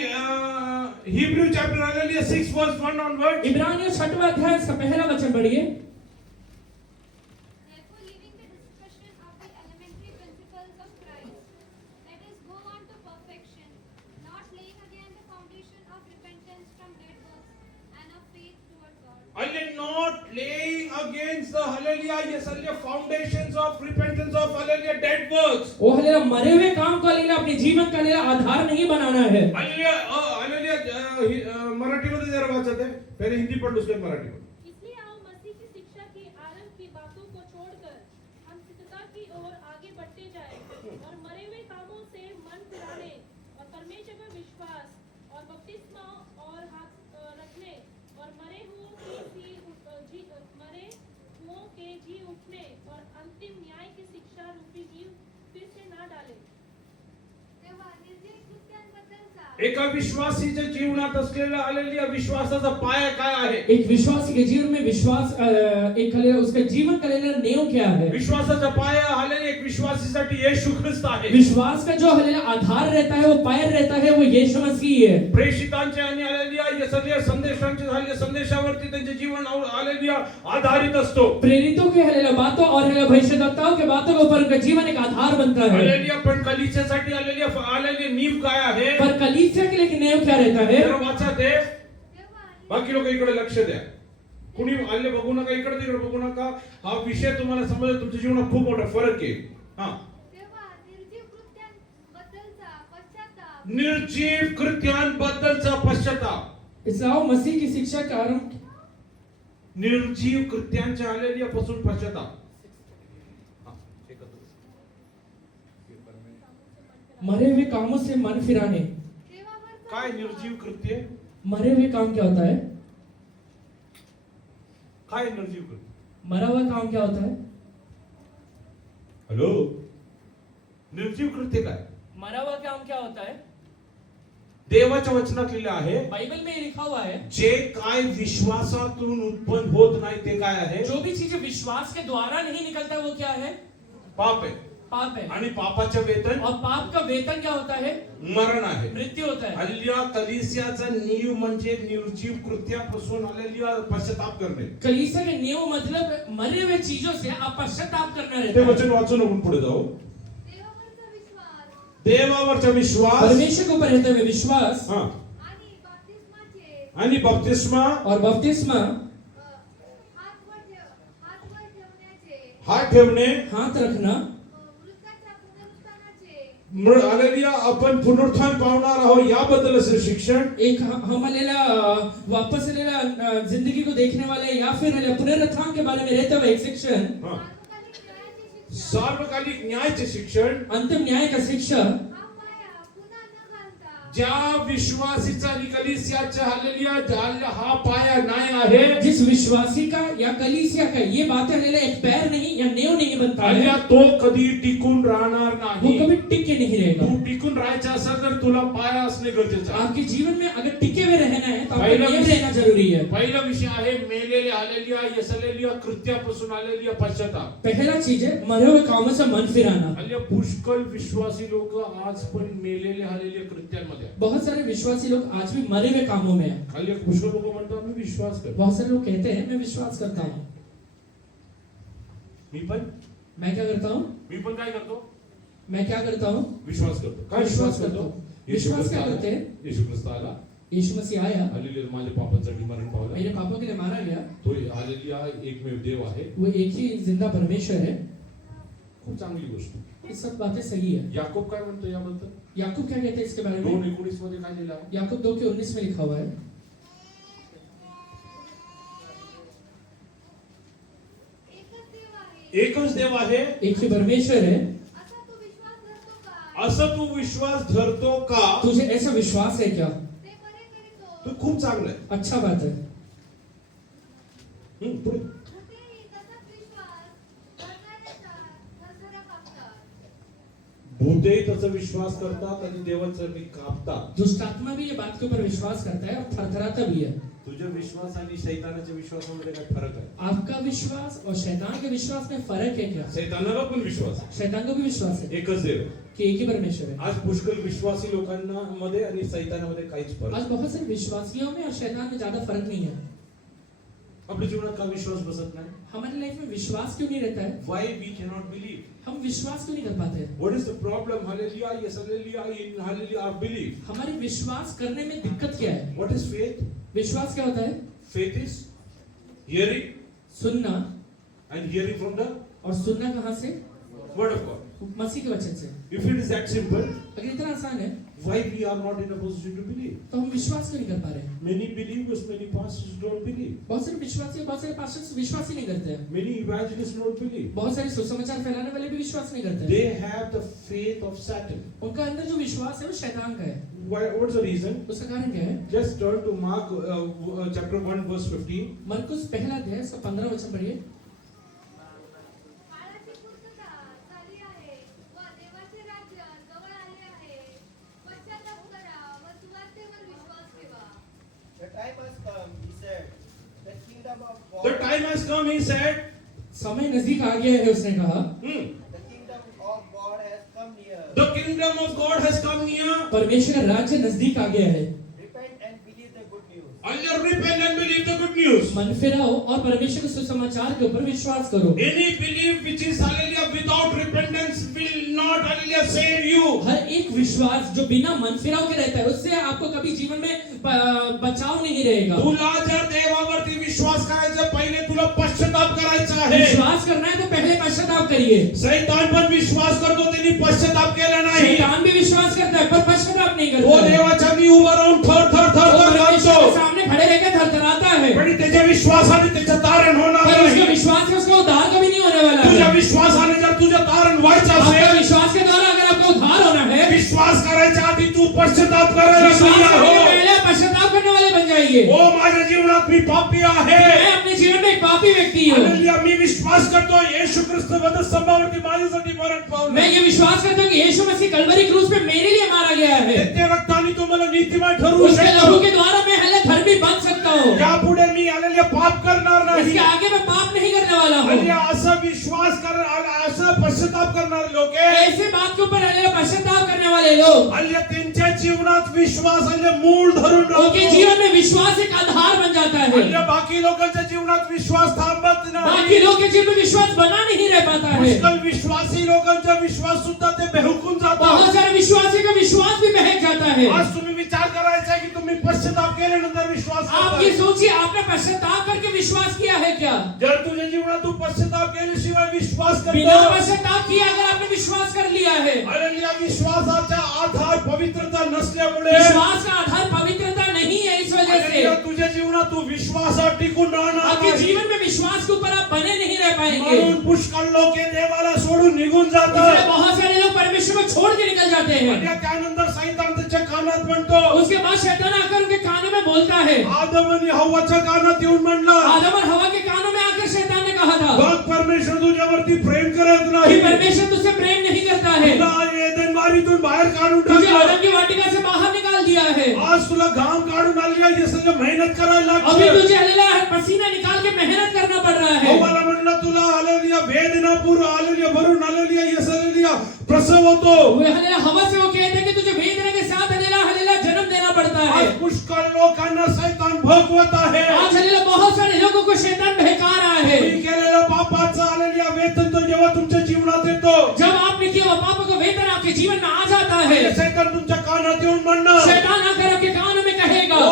Hebrew chapter hallelujah 6 verse 1 onwards. इब्रानियों 6वां अध्याय इसका पहला वचन पढ़िए। Therefore, leaving the discussion of the elementary principles of Christ, let us go on to perfection, not laying again the foundation of repentance from dead works and of faith toward God. Hallelujah, not laying against the hallelujah, yes, hallelujah, foundations of repentance of hallelujah, dead works. वो हालेलुया मरे हुए काम का हालेलुया अपने जीवन का हालेलुया आधार नहीं बनाना है। Hallelujah, hallelujah, मराठीमध्ये जरा वाचत आहे. पहिले हिंदी पढ़ लो उसके बाद मराठी पढ़. इसलिए आओ मसीह की शिक्षा की आरंभ की बातों को छोड़कर हम सिद्धता की ओर आगे बढ़ते जाएं और मरे हुए कामों से मन फिराने और परमेश्वर पर विश्वास और बपतिस्मा और हाथ रखने और मरे हुओं के जी उठने और अंतिम न्याय की शिक्षा रूपी जीव फिर से ना डालें। तेव्हा निर्जीव कृत्यांबद्दलचा एका विश्वासीच्या जीवनात असलेला हालेलुया विश्वासाचा पाया काय आहे? एक विश्वासी के जीवन में विश्वास एक हालेलुया उसका जीवन का हालेलुया नींव क्या है? विश्वासाचा पाया हालेलुया एक विश्वासीसाठी येशू ख्रिस्त आहे. विश्वास का जो हालेलुया आधार रहता है वो पैर रहता है वो यीशु मसीह है। प्रेषितांचे आणि हालेलुया येसलिया संदेशांचे झालेल्या संदेशावरती त्यांचे जीवन हालेलुया आधारित असतो. प्रेरितों के हालेलुया बातों और हालेलुया भविष्यद्वक्ताओं के बातों के ऊपर उनका जीवन एक आधार बनता है। हालेलुया पण कलीसियासाठी हालेलुया नीव काय आहे? पर कलीसिया के लिए नींव क्या रहता है? जरा वाचा ते. तेव्हा बाकी लोक इकडे लक्ष द्या. कुणी आले बघू नका, इकडे तिकडे बघू नका. हा विषय तुम्हाला समजेल, तुमच्या जीवनात खूप मोठा फरक आहे. हा, तेव्हा निर्जीव कृत्यांबद्दलचा पश्चाताप निर्जीव कृत्यांबद्दलचा पश्चाताप. इसराव मसीह की शिक्षा का आरंभ निर्जीव कृत्यांच्या हालेलुया पासून पश्चाताप. हा, एकत्र. मरे हुए कामों से मन फिराने। देवावरचा काय निर्जीव कृत्य? मरे हुए काम क्या होता है? काय निर्जीव कृत्य? मरा हुआ काम क्या होता है? हॅलो, निर्जीव कृत्य काय? मरा हुआ काम क्या होता है? देवाच्या वचनात लिहिलं आहे, बाइबल में ये लिखा हुआ है जे काय विश्वासातून उत्पन्न होत नाही ते काय आहे? जो भी चीजें विश्वास के द्वारा नहीं निकलता वो क्या है? पाप आहे. पाप है। आणि पापाचं वेतन और पाप का वेतन क्या होता है? मरण आहे. मृत्यु होता है। हालेलुया, कलीसियाचा नीव म्हणजे निर्जीव कृत्यापासून हालेलुया पश्चाताप करणे. कलीसिया के नींव मतलब मरे हुए चीजों से आप पश्चाताप करना ते रहता है। वचन वाचून आपण पुढे जाऊ. देवावरचा विश्वास देवावरचा विश्वास परमेश्वर के ऊपर रहते हुए विश्वास हा, आणि बाप्तिस्माचे आणि बपतिस्मा, और बपतिस्मा हात ठेवणे, हाथ रखना मृताच्या पुनरुत्थानाचे हालेलुया आपण पुनरुत्थान पावणार आहोत याबद्दल असे शिक्षण. एक हम हालेलुया वापस हालेलुया जिंदगी को देखने वाले या फिर हालेलुया पुनरुत्थान के बारे में रहते हुए एक शिक्षण, हा, सार्वकालिक न्यायाचे शिक्षण सार्वकालिक न्यायाचे शिक्षण. अंतिम न्याय का शिक्षा हा पाया पुन्हा न घालता ज्या विश्वासीचा आणि कलीसियाचा हालेलुया हा पाया नाही आहे, जिस विश्वासी का या कलीसिया का ये बातें हालेलुया एक पैर नहीं या नींव नहीं बनता हालेलुया, है तो कधी टिकून राहणार वो नाही. कभी टिके नहीं रहेगा। तू टिकून राहायचं असेल तर तुला पाया असणे गरजेचं आहे. आपके जीवन में अगर टिके हुए रहना है तो आपको पहला नींव विषय- रहना जरूरी है। पहिला विषय आहे मेलेले हालेलुया यसलेलुया कृत्यापासून हालेलुया पश्चाताप. पहला चीज है मरे हुए कामों से मन फिराना। हालेलुया, पुष्कळ विश्वासी लोक आज पण मेलेले हालेलुया कृत्यांमध्ये आहेत. बहुत सारे विश्वासी लोग आज भी मरे हुए कामों में हैं। हालेलुया, पुष्कळ लोक म्हणतात मी विश्वास करतो. बहुत सारे लोग कहते हैं मैं विश्वास करता हूँ। मी पण मैं क्या करता हूँ? काय करतो? मैं क्या करता हूँ? विश्वास करतो. काय विश्वास विश्वास करतो? करतो. विश्वास काय करते? येशू ख्रिस्त आला, यीशु मसीह आया, हालेलुया, माझ्या पापांसाठी मरण पावला. मेरे पापों के लिए मारा गया, तो हालेलुया एकमेव देव आहे. वो एक ही जिंदा परमेश्वर है. खूप चांगली गोष्ट. ये सब बातें सही है. याकूब काय म्हणतो याबद्दल? याकूब क्या कहते हैं इसके बारे में? 2:19 मध्ये काय लिहिलं आहे? याकूब 2:19 में लिखा हुआ है, एकच देव आहे एक ही परमेश्वर है. असा तू विश्वास धरतो का? असं तू विश्वास धरतो का? तुझे ऐसा विश्वास है क्या? ते बरे करीतो. तू खूप चांगलं आहे. अच्छा बात है. पुढे. भूतेही तसाच विश्वास धरणाऱ्याचा थरथर कापतात. भूतेही त्याचा विश्वास करतात आणि देवाचं मी कापतात. दुष्ट आत्मा भी ये बात के ऊपर विश्वास करता है और थरथराता भी है. तुझ्या विश्वास आणि शैतानाच्या विश्वासामध्ये काय फरक आहे? आपका विश्वास और शैतान के विश्वास में फर्क है क्या? शैतानाला पण विश्वास आहे. शैतान को भी विश्वास है एकच देव. कि एक ही परमेश्वर है. आज पुष्कळ विश्वासी लोकांना मध्ये आणि शैतानामध्ये काहीच फरक आज बहुत सारे विश्वासियों में और शैतान में ज्यादा फर्क नहीं है. आपल्या जीवनात का विश्वास बसत नाही? हमारी लाइफ में विश्वास क्यों नहीं रहता है? Why we cannot believe? हम विश्वास क्यों नहीं कर पाते? What is the problem? Hallelujah, yes, hallelujah, in hallelujah, our belief. हमारी विश्वास करने में दिक्कत क्या है? What is faith? विश्वास क्या होता है? Faith is hearing सुनना, and hearing from the और सुनना कहाँ से? word of God. मसीह के वचन से. If it is that simple, अगर इतना आसान है why we are not in a position to believe? तो हम विश्वास क्यों नहीं कर पा रहे हैं? Many believers, many pastors don't believe. बहुत सारे विश्वासी, बहुत सारे पास्टर्स विश्वास ही नहीं करते हैं. Many evangelists don't believe. बहुत सारे सुसमाचार फैलाने वाले भी विश्वास नहीं करते हैं. They have the faith of Satan. उनका अंदर जो विश्वास है वो शैतान का है. Why? What's the reason? उसका कारण क्या है? Just turn to Mark chapter 1 verse 15. मरकुस पहला अध्याय उसका 15 वचन पढ़िए. काळाची पूर्तता झाली आहे व देवाचे राज्य जवळ आले आहे. पश्चाताप करा व सुवार्तेवर विश्वास ठेवा. The time has come, he said. The kingdom of God. The time has come, he said. समय नजदीक आ गया है, उसने कहा. The kingdom of God has come near. The kingdom of God has come near. परमेश्वर का राज्य नजदीक आ गया है. Repent and believe the good news. And repent and believe the good news. मन फिराओ और परमेश्वर के सुसमाचार के ऊपर विश्वास करो. Any belief which is hallelujah without repentance will not hallelujah save you. हर एक विश्वास जो बिना मन फिराव के रहता है उससे आपको कभी जीवन में बचाव नहीं रहेगा. तुला जर देवावरती विश्वास करायचा पहिले तुला पश्चाताप करायचा आहे. विश्वास करना है तो पहले पश्चाताप करिए. शैतान पण विश्वास करतो त्यांनी पश्चाताप केला नाही. शैतान भी विश्वास करता है पर पश्चाताप नहीं तो करता. देवाच्या मी उभा राहून थर थर थर वो थर परमेश्वर के कांपतो. सामने खड़े रहकर थरथराता है. पण त्याच्या विश्वासाने त्याचं तारण होणार पर उसका नाही. विश्वास है उसका उद्धार कभी नहीं होने वाला तुझ्या है. विश्वासाने जर तुझं तारण व्हायचं आपका असेल, विश्वास के द्वारा अगर आपका उद्धार होना है, विश्वास करायच्या आधी तू पश्चाताप करायला विश्वास तयार करने के हो. पहले पश्चाताप करने वाले बन जाइए. ओ माझ्या जीवनात मी पापी आहे. मैं अपने जीवन में एक पापी व्यक्ति हूँ. हालेलुया, मी विश्वास करतो येशू ख्रिस्त वधस्तंभावरती माझ्यासाठी मरण पावलं. मैं ये विश्वास करता हूँ कि यीशु मसीह कलवरी क्रूस पे मेरे लिए मारा गया है. त्या रक्ताने तू मला नीतिमान ठरवू उसके लहू शकतो. के द्वारा मैं हले धर्मी बन सकता हूँ. यापुढे मी हालेलुया पाप करणार नाही. इसके आगे मैं पाप नहीं करने वाला हूँ. हालेलुया, असा विश्वास कर असा पश्चाताप करणारे लोक ऐसे बात के ऊपर हले पश्चाताप करने वाले लोग, हालेलुया त्यांच्या जीवनात विश्वास हालेलुया मूळ धरून उनके राहतो. जीवन में विश्वास एक आधार बन जाता है. हालेलुया, बाकी लोकांच्या जीवनात विश्वास थांबत बाकी नाही. लोग के जीवन में विश्वास बना नहीं रह पाता है. पुष्कळ विश्वासी लोकांचा विश्वास सुद्धा ते बेहुकून जातात. बहुत सारे विश्वासी का विश्वास भी बहक जाता है. आज तुम्ही विचार करायचा की तुम्ही पश्चाताप केल्यानंतर विश्वास आप करताय. ये सोचिए, आपने पश्चाताप करके विश्वास किया है क्या? जर तुझ्या जीवनात तू पश्चाताप केल्याशिवाय विश्वास बिना करतो, पश्चाताप किए अगर आपने विश्वास कर लिया है, हालेलुया, विश्वासाचा आधार पवित्रता नसल्यामुळे विश्वास का आधार पवित्रता नहीं है, इस वजह से हालेलुया, तुझ्या जीवनात तू विश्वासात टिकून राहणार आपके नाही. जीवन में विश्वास के ऊपर आप बने नहीं रह पाएंगे. म्हणून पुष्कळ लोक हे देवाला सोडून निघून इसलिए जातात. बहुत सारे लोग परमेश्वर को छोड़ के निकल जाते हैं. आणि त्यानंतर सैतान त्याच्या कानात म्हणतो, उसके बाद शैतान आकर उनके कानों में बोलता है. आदम आणि हव्वाच्या कानात येऊन म्हणला, आदम और हवा के कानों में आकर शैतान ने कहा था बघ परमेश्वर तुझ्यावरती प्रेम करत कि नाही. परमेश्वर तुझसे प्रेम नहीं करता है. तुला एदन वारीतून बाहेर काढून तुझे टाकलं. आदम की वाटिका से बाहर निकाल दिया है. आज तुला घाम काढून आली आहे, हे सगळं मेहनत करायला अभी लागतं. तुझे हल्ला पसीना निकाल के मेहनत करना पड़ रहा है. हव्वाला म्हणला तुला हालेलुया वेदना पूर्ण हालेलुया भरून हालेलुया यस हालेलुया प्रसव होतो. वे हल्ला हवा से वो कहते हैं कि तुझे वेदना के साथ हल्ला जन्म देना पड़ता है. आज पुष्कळ लोकांना सैतान भगवत आहे. आज हल्ला बहुत सारे लोगों को शैतान बहका रहा है. तुम्ही केलेलं पापाचं हालेलुया वेतन तो जेव्हा तुमच्या जीवनात येतो, जब आपने किया हुआ पाप का वेतन आपके जीवन में आ जाता है, सैतान तुमच्या कानात येऊन म्हणणार, शैतान आकर आपके कानों में कहेगा, ओ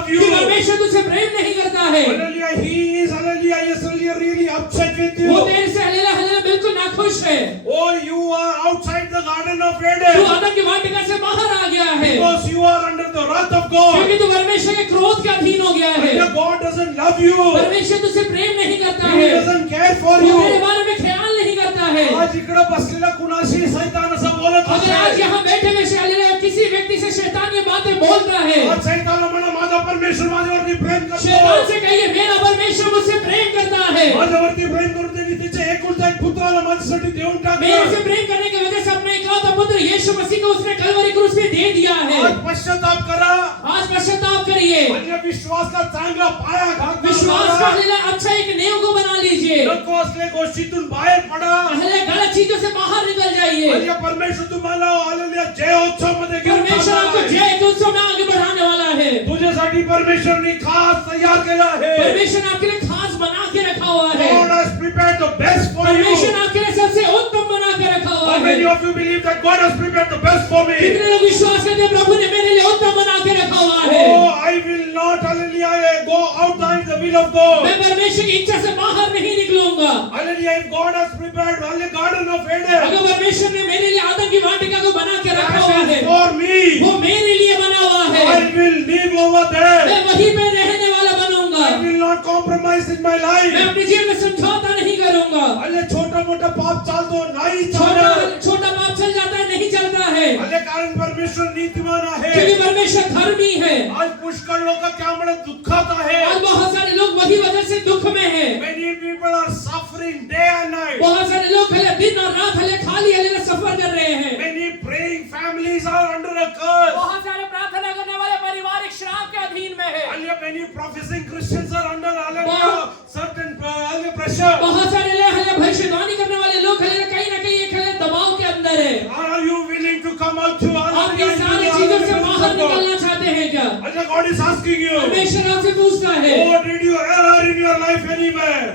love you. कि परमेश्वर तुझसे प्रेम नहीं करता है। Hallelujah. He is, hallelujah, yes, hallelujah, really upset with वो you. तेरे से हालेलुया हालेलुया बिल्कुल नाखुश है। Oh, you are outside the Garden of तू Eden. आदम की वाटिका से बाहर आ गया है, Because you are under the wrath of God. क्योंकि तू परमेश्वर के क्रोध के अधीन हो गया है। Hallelujah. God doesn't love you. परमेश्वर तुझसे प्रेम नहीं करता He है, doesn't care for वो you. तेरे बारे में ख्याल नहीं करता है। आज इकडे बसलेला कुणाशी सैतान असं बोलत अगर आज असेल, यहाँ बैठे हुए हालेलुया किसी व्यक्ति से शैतान ये बातें बोलता है, आज सैतानला म्हणा माझा परमेश्वर माझ्यावरती प्रेम शैतान करतो. से कहिए मेरा परमेश्वर मुझसे प्रेम करता है। माझ्यावरती प्रेम करून त्यांनी त्याच्या एकुलता एक पुत्राला माझ्यासाठी देऊन मेरे से टाकलं. प्रेम करने की वजह से अपने इकलौता पुत्र यीशु मसीह को उसने कलवरी क्रूस पे दे दिया है। आज पश्चाताप करा. आज पश्चाताप करिए, आणि विश्वासला चांगला पाया घातला. विश्वास का हालेलुया अच्छा एक नींव को बना लीजिए। नको असले गोष्टीतून बाहेर पडा. हालेलुया गलत चीजों से बाहर निकल जाइए। आणि परमेश्वर तुम्हाला हालेलुया जयोत्सव मध्ये घेऊन परमेश्वर आपको जाणार आहे. जय के उत्सव में आगे बढ़ाने वाला है। तुझ्यासाठी परमेश्वरने खास तयार केला आहे. परमेश्वर ने आपके लिए खास बना के रखा हुआ है। God has prepared the best for परमेश्वर you. ने आपके लिए सबसे उत्तम बना के रखा हुआ How है। many of you believe that God has prepared the best for me? कितने लोग विश्वास करते हैं प्रभु ने मेरे लिए उत्तम बना के रखा हुआ है। Oh, I will not, hallelujah, go outside the will of God. मैं परमेश्वर की इच्छा से बाहर नहीं निकलूंगा। Hallelujah, if God has prepared, hallelujah, Garden of Eden, अगर परमेश्वर ने मेरे लिए आदम की वाटिका को बना के रखा हुआ that है, is for me. वो मेरे लिए बना हुआ है। I will live over there. मैं वहीं पे रहने वाला बनूंगा। I will not compromise in my मैं life. अपने जीवन में समझौता नहीं करूंगा। हल्ले छोटा मोठा पाप चालतो नाही छोटा चालत. छोटा पाप चल जाता है, नहीं चलता है, हल्ले कारण परमेश्वर नीतिमान आहे. क्योंकि परमेश्वर धर्मी है। आज पुष्कळ लोक त्यामुळे दुःखात आहे. आज बहुत सारे लोग वही वजह से दुख में हैं। Many people are suffering day and night. बहुत सारे लोग हले दिन और रात हले खाली हले सफर कर रहे हैं। Many praying families are under a curse. बहुत सारे प्रार्थना करने वाले परिवार एक श्राप के अधीन में है। Hallelujah, many professing Christians are under, hallelujah, certain hallelujah, pressure. बहुत सारे लोग हले भविष्यवाणी करने वाले लोग हले कहीं ना कहीं एक हले दबाव के अंदर है। Are you willing to come out to आप ये सारी चीजों से बाहर निकलना चाहते हैं क्या? Hallelujah, God is asking you. परमेश्वर आपसे पूछता है, Oh, did you err in your life anywhere?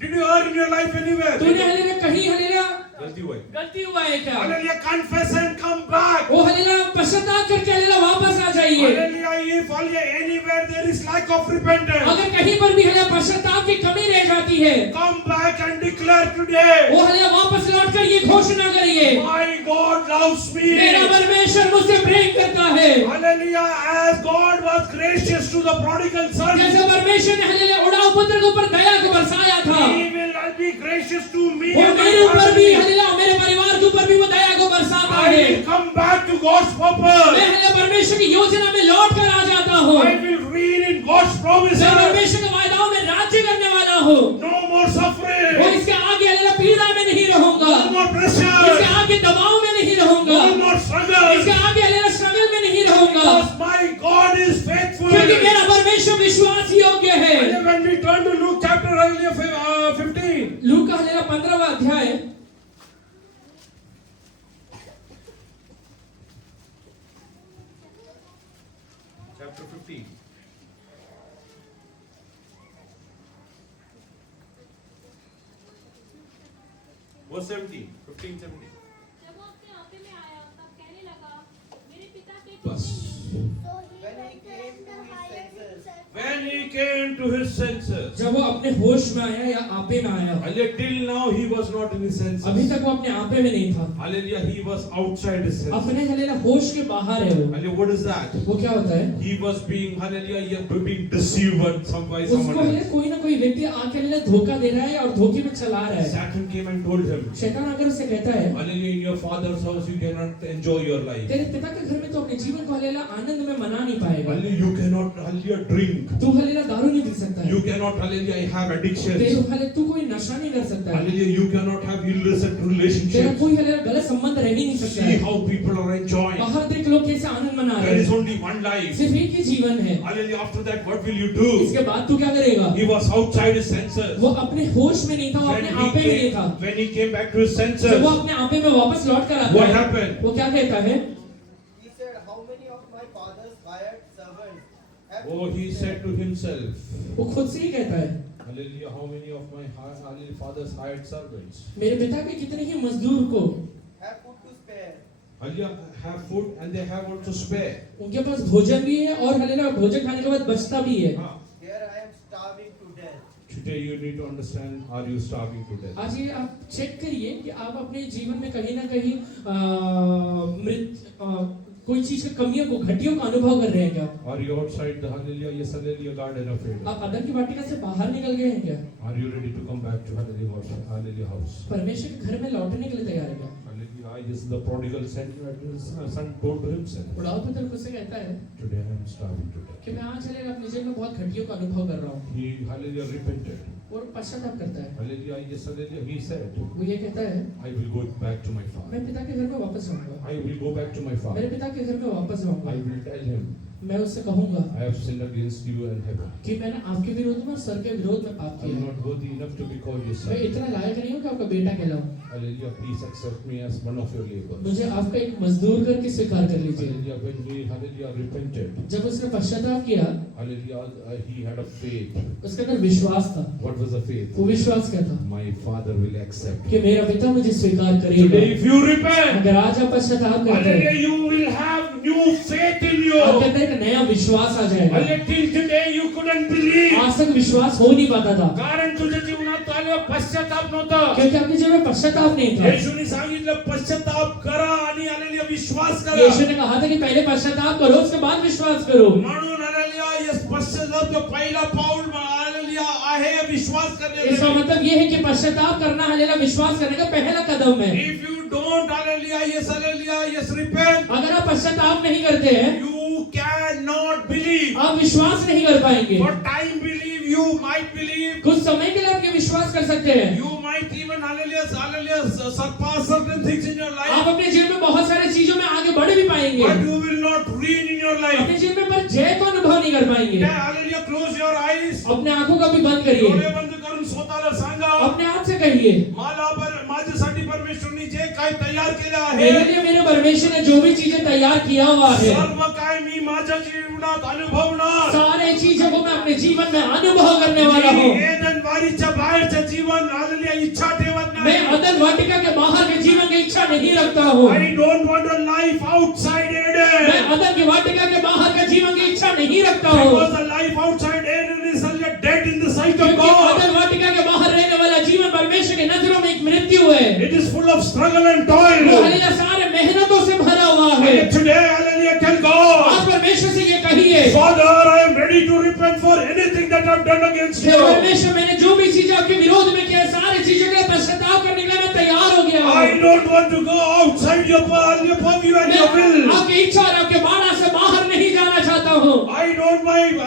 Did you err in your life anywhere? तूने हले कहीं हले गलती हुई. गलती हुआ है क्या? Hallelujah, confess and come back. वो हले पश्चाताप करके हले वापस आ जाइए। Hallelujah, if hallelujah, anywhere there is lack of repentance, अगर कहीं पर भी हले पश्चाताप की कमी रह जाती है, come back and declare today, वो हले वापस लौट कर ये घोषणा करिए, my God loves me. मेरा परमेश्वर मुझसे प्रेम करता है। Hallelujah, as God was gracious to the prodigal son, जैसे परमेश्वर ने हले उड़ाऊ पुत्र के ऊपर दया को बरसाया था, He will be gracious to me वो and my मेरे ऊपर भी family. हले मेरे परिवार के ऊपर भी वो दया को बरसाता I है। will come back to God's purpose. मैं हले परमेश्वर की योजना में लौट कर आ जाता हूँ। I will reign in God's promises. मैं परमेश्वर के वायदाओं में राज्य करने वाला हूँ। No more वो suffering. इसके आगे हले पीड़ा में नहीं रहूंगा, No more इसके pressure. आगे दबाव में नहीं रहूंगा, No more struggle. इसके आगे हले स्ट्रगल में नहीं रहूंगा, Because my God is faithful. क्योंकि मेरा परमेश्वर विश्वास योग्य है। And when we turn to Luke chapter 15, लूका का हले 15वां अध्याय, chapter 15. Verse 17, 15, 17. जब वो अपने आपे में आया तब कहने लगा, मेरे पिता के बस. When he came to his senses, When he came to his senses. जब वो अपने होश में आया या आपे में आया, Hallelujah, till now he was not in his senses. अभी तक वो अपने आपे में नहीं था, Hallelujah, he was outside his senses. अपने हले होश के बाहर है वो। Hallelujah, what is that? वो क्या होता है? He was being, hallelujah, being deceived by उसको someone हले else. कोई ना कोई व्यक्ति आके हले धोखा दे रहा है और धोखे में चला रहा है। Satan came and told him, शैतान अगर उसे कहता है, hallelujah, in your father's house you cannot enjoy your life. तेरे पिता के घर में तो अपने जीवन को हले आनंद में मना नहीं पाएगा, Hallelujah, you cannot, hallelujah, drink. तू हले दारू नहीं पी सकता है, You cannot, hallelujah, have addictions. तेरे हले तू कोई नशा नहीं कर सकता है, Hallelujah, you cannot have illicit तेरा relationships. कोई हले गलत संबंध रह ही नहीं सकता See है। how people are enjoying. बाहर देख लोग कैसे आनंद मना There रहे is हैं, only one life. सिर्फ एक ही जीवन है। Hallelujah, after that, what will you do? इसके बाद तू क्या करेगा? He was outside his senses. वो अपने होश में नहीं था, वो When अपने आपे में नहीं था। when he came back to his जब senses, वो अपने आपे में वापस लौट कर आता what है, happened? वो क्या कहता है? He said, how many of my father's hired servants have Oh, he said to himself, वो खुद से ही कहता है, hallelujah, how many of my hallelujah, father's hired servants? मेरे पिता के कितने ही मजदूर को have food to spare, Hallelujah, have food and they have also spare. उनके पास भोजन भी है और हालेलुया भोजन खाने के बाद बचता भी है। हाँ. Here I am starving to death. Today you need to understand, are you starving to death? आज ये आप चेक करिए कि आप अपने जीवन में कहीं ना कहीं कोई चीज की कमियों को घटियों का अनुभव कर रहे हैं क्या? Are you outside the hallelujah, yes hallelujah garden of Eden? आप अदन की वाटिका से बाहर निकल गए हैं क्या? Are you ready to come back to hallelujah house? परमेश्वर के घर में लौटने के लिए तैयार है क्या? Hallelujah, yes, the prodigal son told himself, बुढ़ाऊ पुत्र खुद से कहता है today I am starving to death. कि मैं आज हालेलुया अपने जीवन में बहुत घटियों का अनुभव कर रहा हूँ He hallelujah repented. और पश्चाताप करता है। Hallelujah, yes hallelujah, he said, वो ये कहता है I will go back to my father. मैं पिता के घर में वापस जाऊंगा। I will go back to my मेरे father. पिता के घर में वापस I जाऊंगा। will tell him, मैं उससे कहूंगा I have sinned against you and heaven. कि मैंने आपके विरोध में और स्वर के विरोध में पाप I am किया है। not worthy enough to be called your मैं son. इतना लायक नहीं हूँ कि आपका बेटा कहलाऊं। Hallelujah, please accept me as one of your laborers. मुझे आपका एक मजदूर करके स्वीकार कर लीजिए। Hallelujah, when we hallelujah repented, जब उसने पश्चाताप किया hallelujah, he had a faith. उसके अंदर विश्वास था। What was the faith? वो विश्वास क्या था My father will accept. कि मेरा पिता मुझे स्वीकार करेगा। Today, if you repent, अगर आज आप पश्चाताप करते हैं hallelujah, you will have new faith in you. आपके अंदर एक नया विश्वास आ जाएगा। Hallelujah, till today you couldn't believe. आज तक विश्वास हो नहीं पाता था कारण तुझ्या जीवनात आलेला पश्चाताप नव्हता. क्योंकि आपके जीवन में पश्चाताप नहीं था। येशूने सांगितलं पश्चाताप करा आणि hallelujah विश्वास करा. यीशु ने कहा था कि पहले पश्चाताप करो उसके बाद विश्वास करो। म्हणून hallelujah यस पश्चाताप तो पहिला पाऊल hallelujah आहे विश्वास करने इसका में. मतलब ये है कि पश्चाताप करना हालेलुया विश्वास करने का पहला कदम है। If you don't hallelujah yes repent, अगर आप पश्चाताप नहीं करते हैं you cannot believe. आप विश्वास नहीं कर पाएंगे। For time believe, you might believe. कुछ समय के लिए आप विश्वास कर सकते हैं। You might even hallelujah surpass certain things in your आप life, अपने जीवन में बहुत सारी चीजों में आगे बढ़ भी पाएंगे but you will not reign in your life. अपने जीवन में पर जय को अनुभव नहीं कर पाएंगे। Hallelujah, close your eyes. अपने आंखों का भी बंद करिए डोळे बंद करून स्वतःला सांगा, अपने आप से कहिए माझ्यासाठी परमेश्वरने जे काही तयार केलं मेरे आहे, लिए मेरे परमेश्वर ने जो भी चीजें तैयार किया हुआ है सर्व काय मी माझ्या जीवनात अनुभवणार. सारे चीजों को मैं अपने जीवन में अनुभव करने वाला हूँ। एदन वारीच्या बाहेरचं जीवन hallelujah इच्छा ठेवत मैं नाही. अदन वाटिका के बाहर के जीवन की इच्छा नहीं रखता हूँ। I don't want a life outside Eden. मैं अदन की वाटिका के बाहर के जीवन की इच्छा नहीं रखता हूँ Because the life outside Eden is hallelujah dead in the sight of क्योंकि God. अदन वाटिका के बाहर रहने वाला जीवन परमेश्वर की नजरों में एक मृत्यु है। It is full of struggle and वो toil. हालेलुया सारे मेहनतों से भरा हुआ है। And today, hallelujah, tell आज God, परमेश्वर से ये कहिए Father, I am ready to repent for anything that I have done against hey you. परमेश्वर मैंने जो भी चीजें आपके विरोध में किया सारी चीजों के लिए पश्चाताप करने के लिए मैं तैयार हो गया I हूँ। don't want to go outside your purview and your मैं will. आपकी इच्छा और आपके बाणा से बाहर नहीं जाना चाहता हूँ। I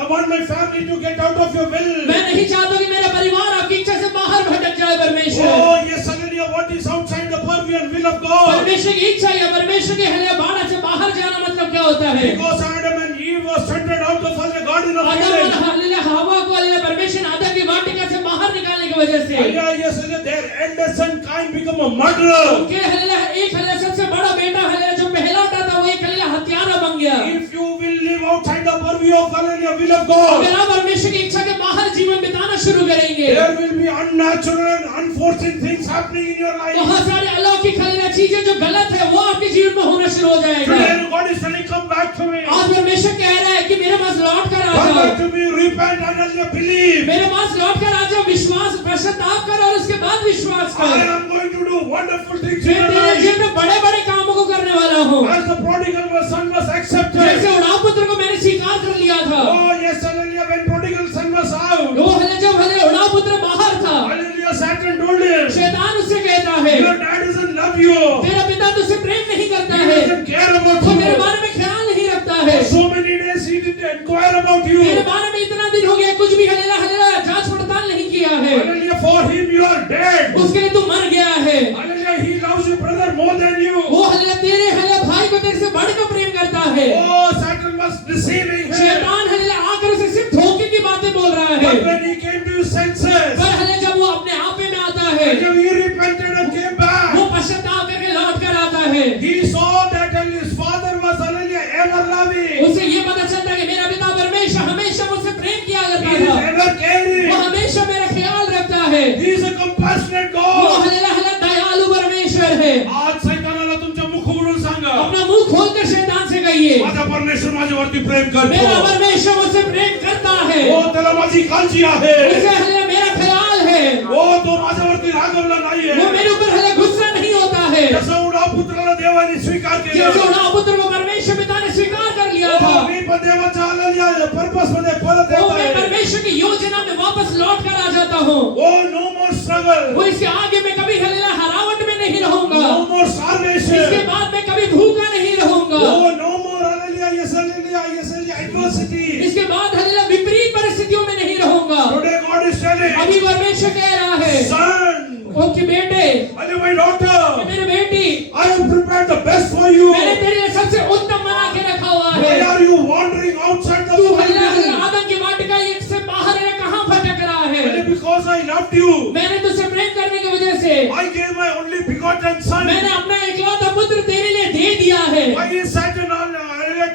want my family to get out of your will. मैं नहीं चाहता कि मेरा परिवार आपकी इच्छा से बाहर भटक जाए परमेश्वर। Oh, yes, hallelujah, what is outside the purview and will of God? परमेश्वर की इच्छा या परमेश्वर के हले बाणा से बाहर जाना मतलब क्या होता है? Because Adam and Eve were centered out of the garden of आदम और Eden. हालेलुया हवा को हालेलुया परमेश्वर आदम की वाटिका से बाहर निकालने की वजह से Hallelujah, yes, hallelujah, their eldest son Cain become a murderer. उनके हालेलुया एक हालेलुया सबसे बड़ा बेटा हालेलुया जो पहलौठा था वो एक हालेलुया हत्यारा बन गया। If you will live outside the purview of hallelujah will of God, अगर आप परमेश्वर की इच्छा के बाहर जीवन बिताना शुरू करेंगे there will be unnatural and unforeseen things happening in your life. बहुत सारे अलौकिक हालेलुया चीजें जो गलत है वो आपके जीवन में होना शुरू हो जाएगा। Today God is telling, come back to me. आज परमेश्वर कह रहा है कि मेरे पास लौट कर आ Come जाओ, back to me, repent and hallelujah believe. मेरे पास लौट कर आ जाओ, विश्वास पश्चाताप कर और उसके बाद विश्वास I कर। am going to do wonderful things in मैं your तेरे life. जीवन में बड़े बड़े कामों को करने वाला हूँ। As the prodigal son was accepted. जैसे उड़ाव पुत्र को मैंने स्वीकार कर लिया था। Oh yes, hallelujah, when prodigal son was out, वो हले जब हले उड़ाव पुत्र बाहर था, hallelujah, Satan told him, शैतान उससे कहता है your dad doesn't love you. तेरा पिता तुझसे प्रेम नहीं करता He है, doesn't care about वो मेरे you. बारे में ख्याल नहीं रखता है, For so many days he didn't inquire about you. मेरे बारे में इतना दिन हो गया कुछ भी हलेला हलेला जांच पड़ताल नहीं किया है, Hallelujah, for him you are dead. उसके लिए तू मर गया है। Hallelujah, he loves you brother more than you. वो हलेला तेरे हलेला भाई को तेरे से बढ़कर प्रेम करता है। Oh, Satan was deceiving him. शैतान हलेला आकर उसे सिर्फ धोखे की बातें बोल रहा है, But when he came to his senses, पर हले जब वो अपने आप में आता है, when he repented and came back, वो पश्चाताप करके लौट कर आता है, he saw that his father was hallelujah ever loving. उसे ये पता चलता है कि मेरा पिता परमेश्वर हमेशा मुझसे खोलकर शैतान से कहिए, माझा परमेश्वर माझ्यावरती प्रेम करतो. मेरा परमेश्वर मुझसे प्रेम करता है, हो, त्याला माझी काळजी आहे. उसे हले मेरा ख्याल है, हो, तो माझ्यावरती रागवला नाहीये. वो मेरे ऊपर हले गुस्सा नहीं होता है. जसं उडा पुत्राला देवाने स्वीकार केला. जैसे उड़ा पुत्र को परमेश्वर पिता ने स्वीकार कर लिया था, हो, मी पण देवाच्या आलेल्या पर्पस मध्ये परत वो येत मैं आहे. परमेश्वर की योजना में वापस लौट कर आ जाता हूँ. हो, नो मोर स्ट्रगल, वो इसके आगे मैं कभी हलेला हरावट में नहीं रहूंगा, नो मोर स्टार्वेशन. इसके बाद मैं कभी भूखा नहीं रहूंगा, हो, नो मोर हालेलुया, येसलिया एडवर्सिटी. इसके बाद हलेला विपरीत परिस्थितियों में नहीं रहूंगा. टुडे गॉड इज टेलिंग, अभी परमेश्वर कह रहा है, son, ओके बेटे, अरे माय डॉटर, मेरे बेटी, I have prepared the best for you. मैंने तेरे लिए सबसे उत्तम बना के रखा हुआ Why है. are you wandering outside the तू Bible? आदम की वाटिका एक से बाहर है, कहाँ भटक रहा है? Only because I loved you. मैंने तुझसे प्रेम करने की वजह से I gave my only begotten son. मैंने अपना इकलौता पुत्र तेरे लिए दे दिया है. Why is Satan all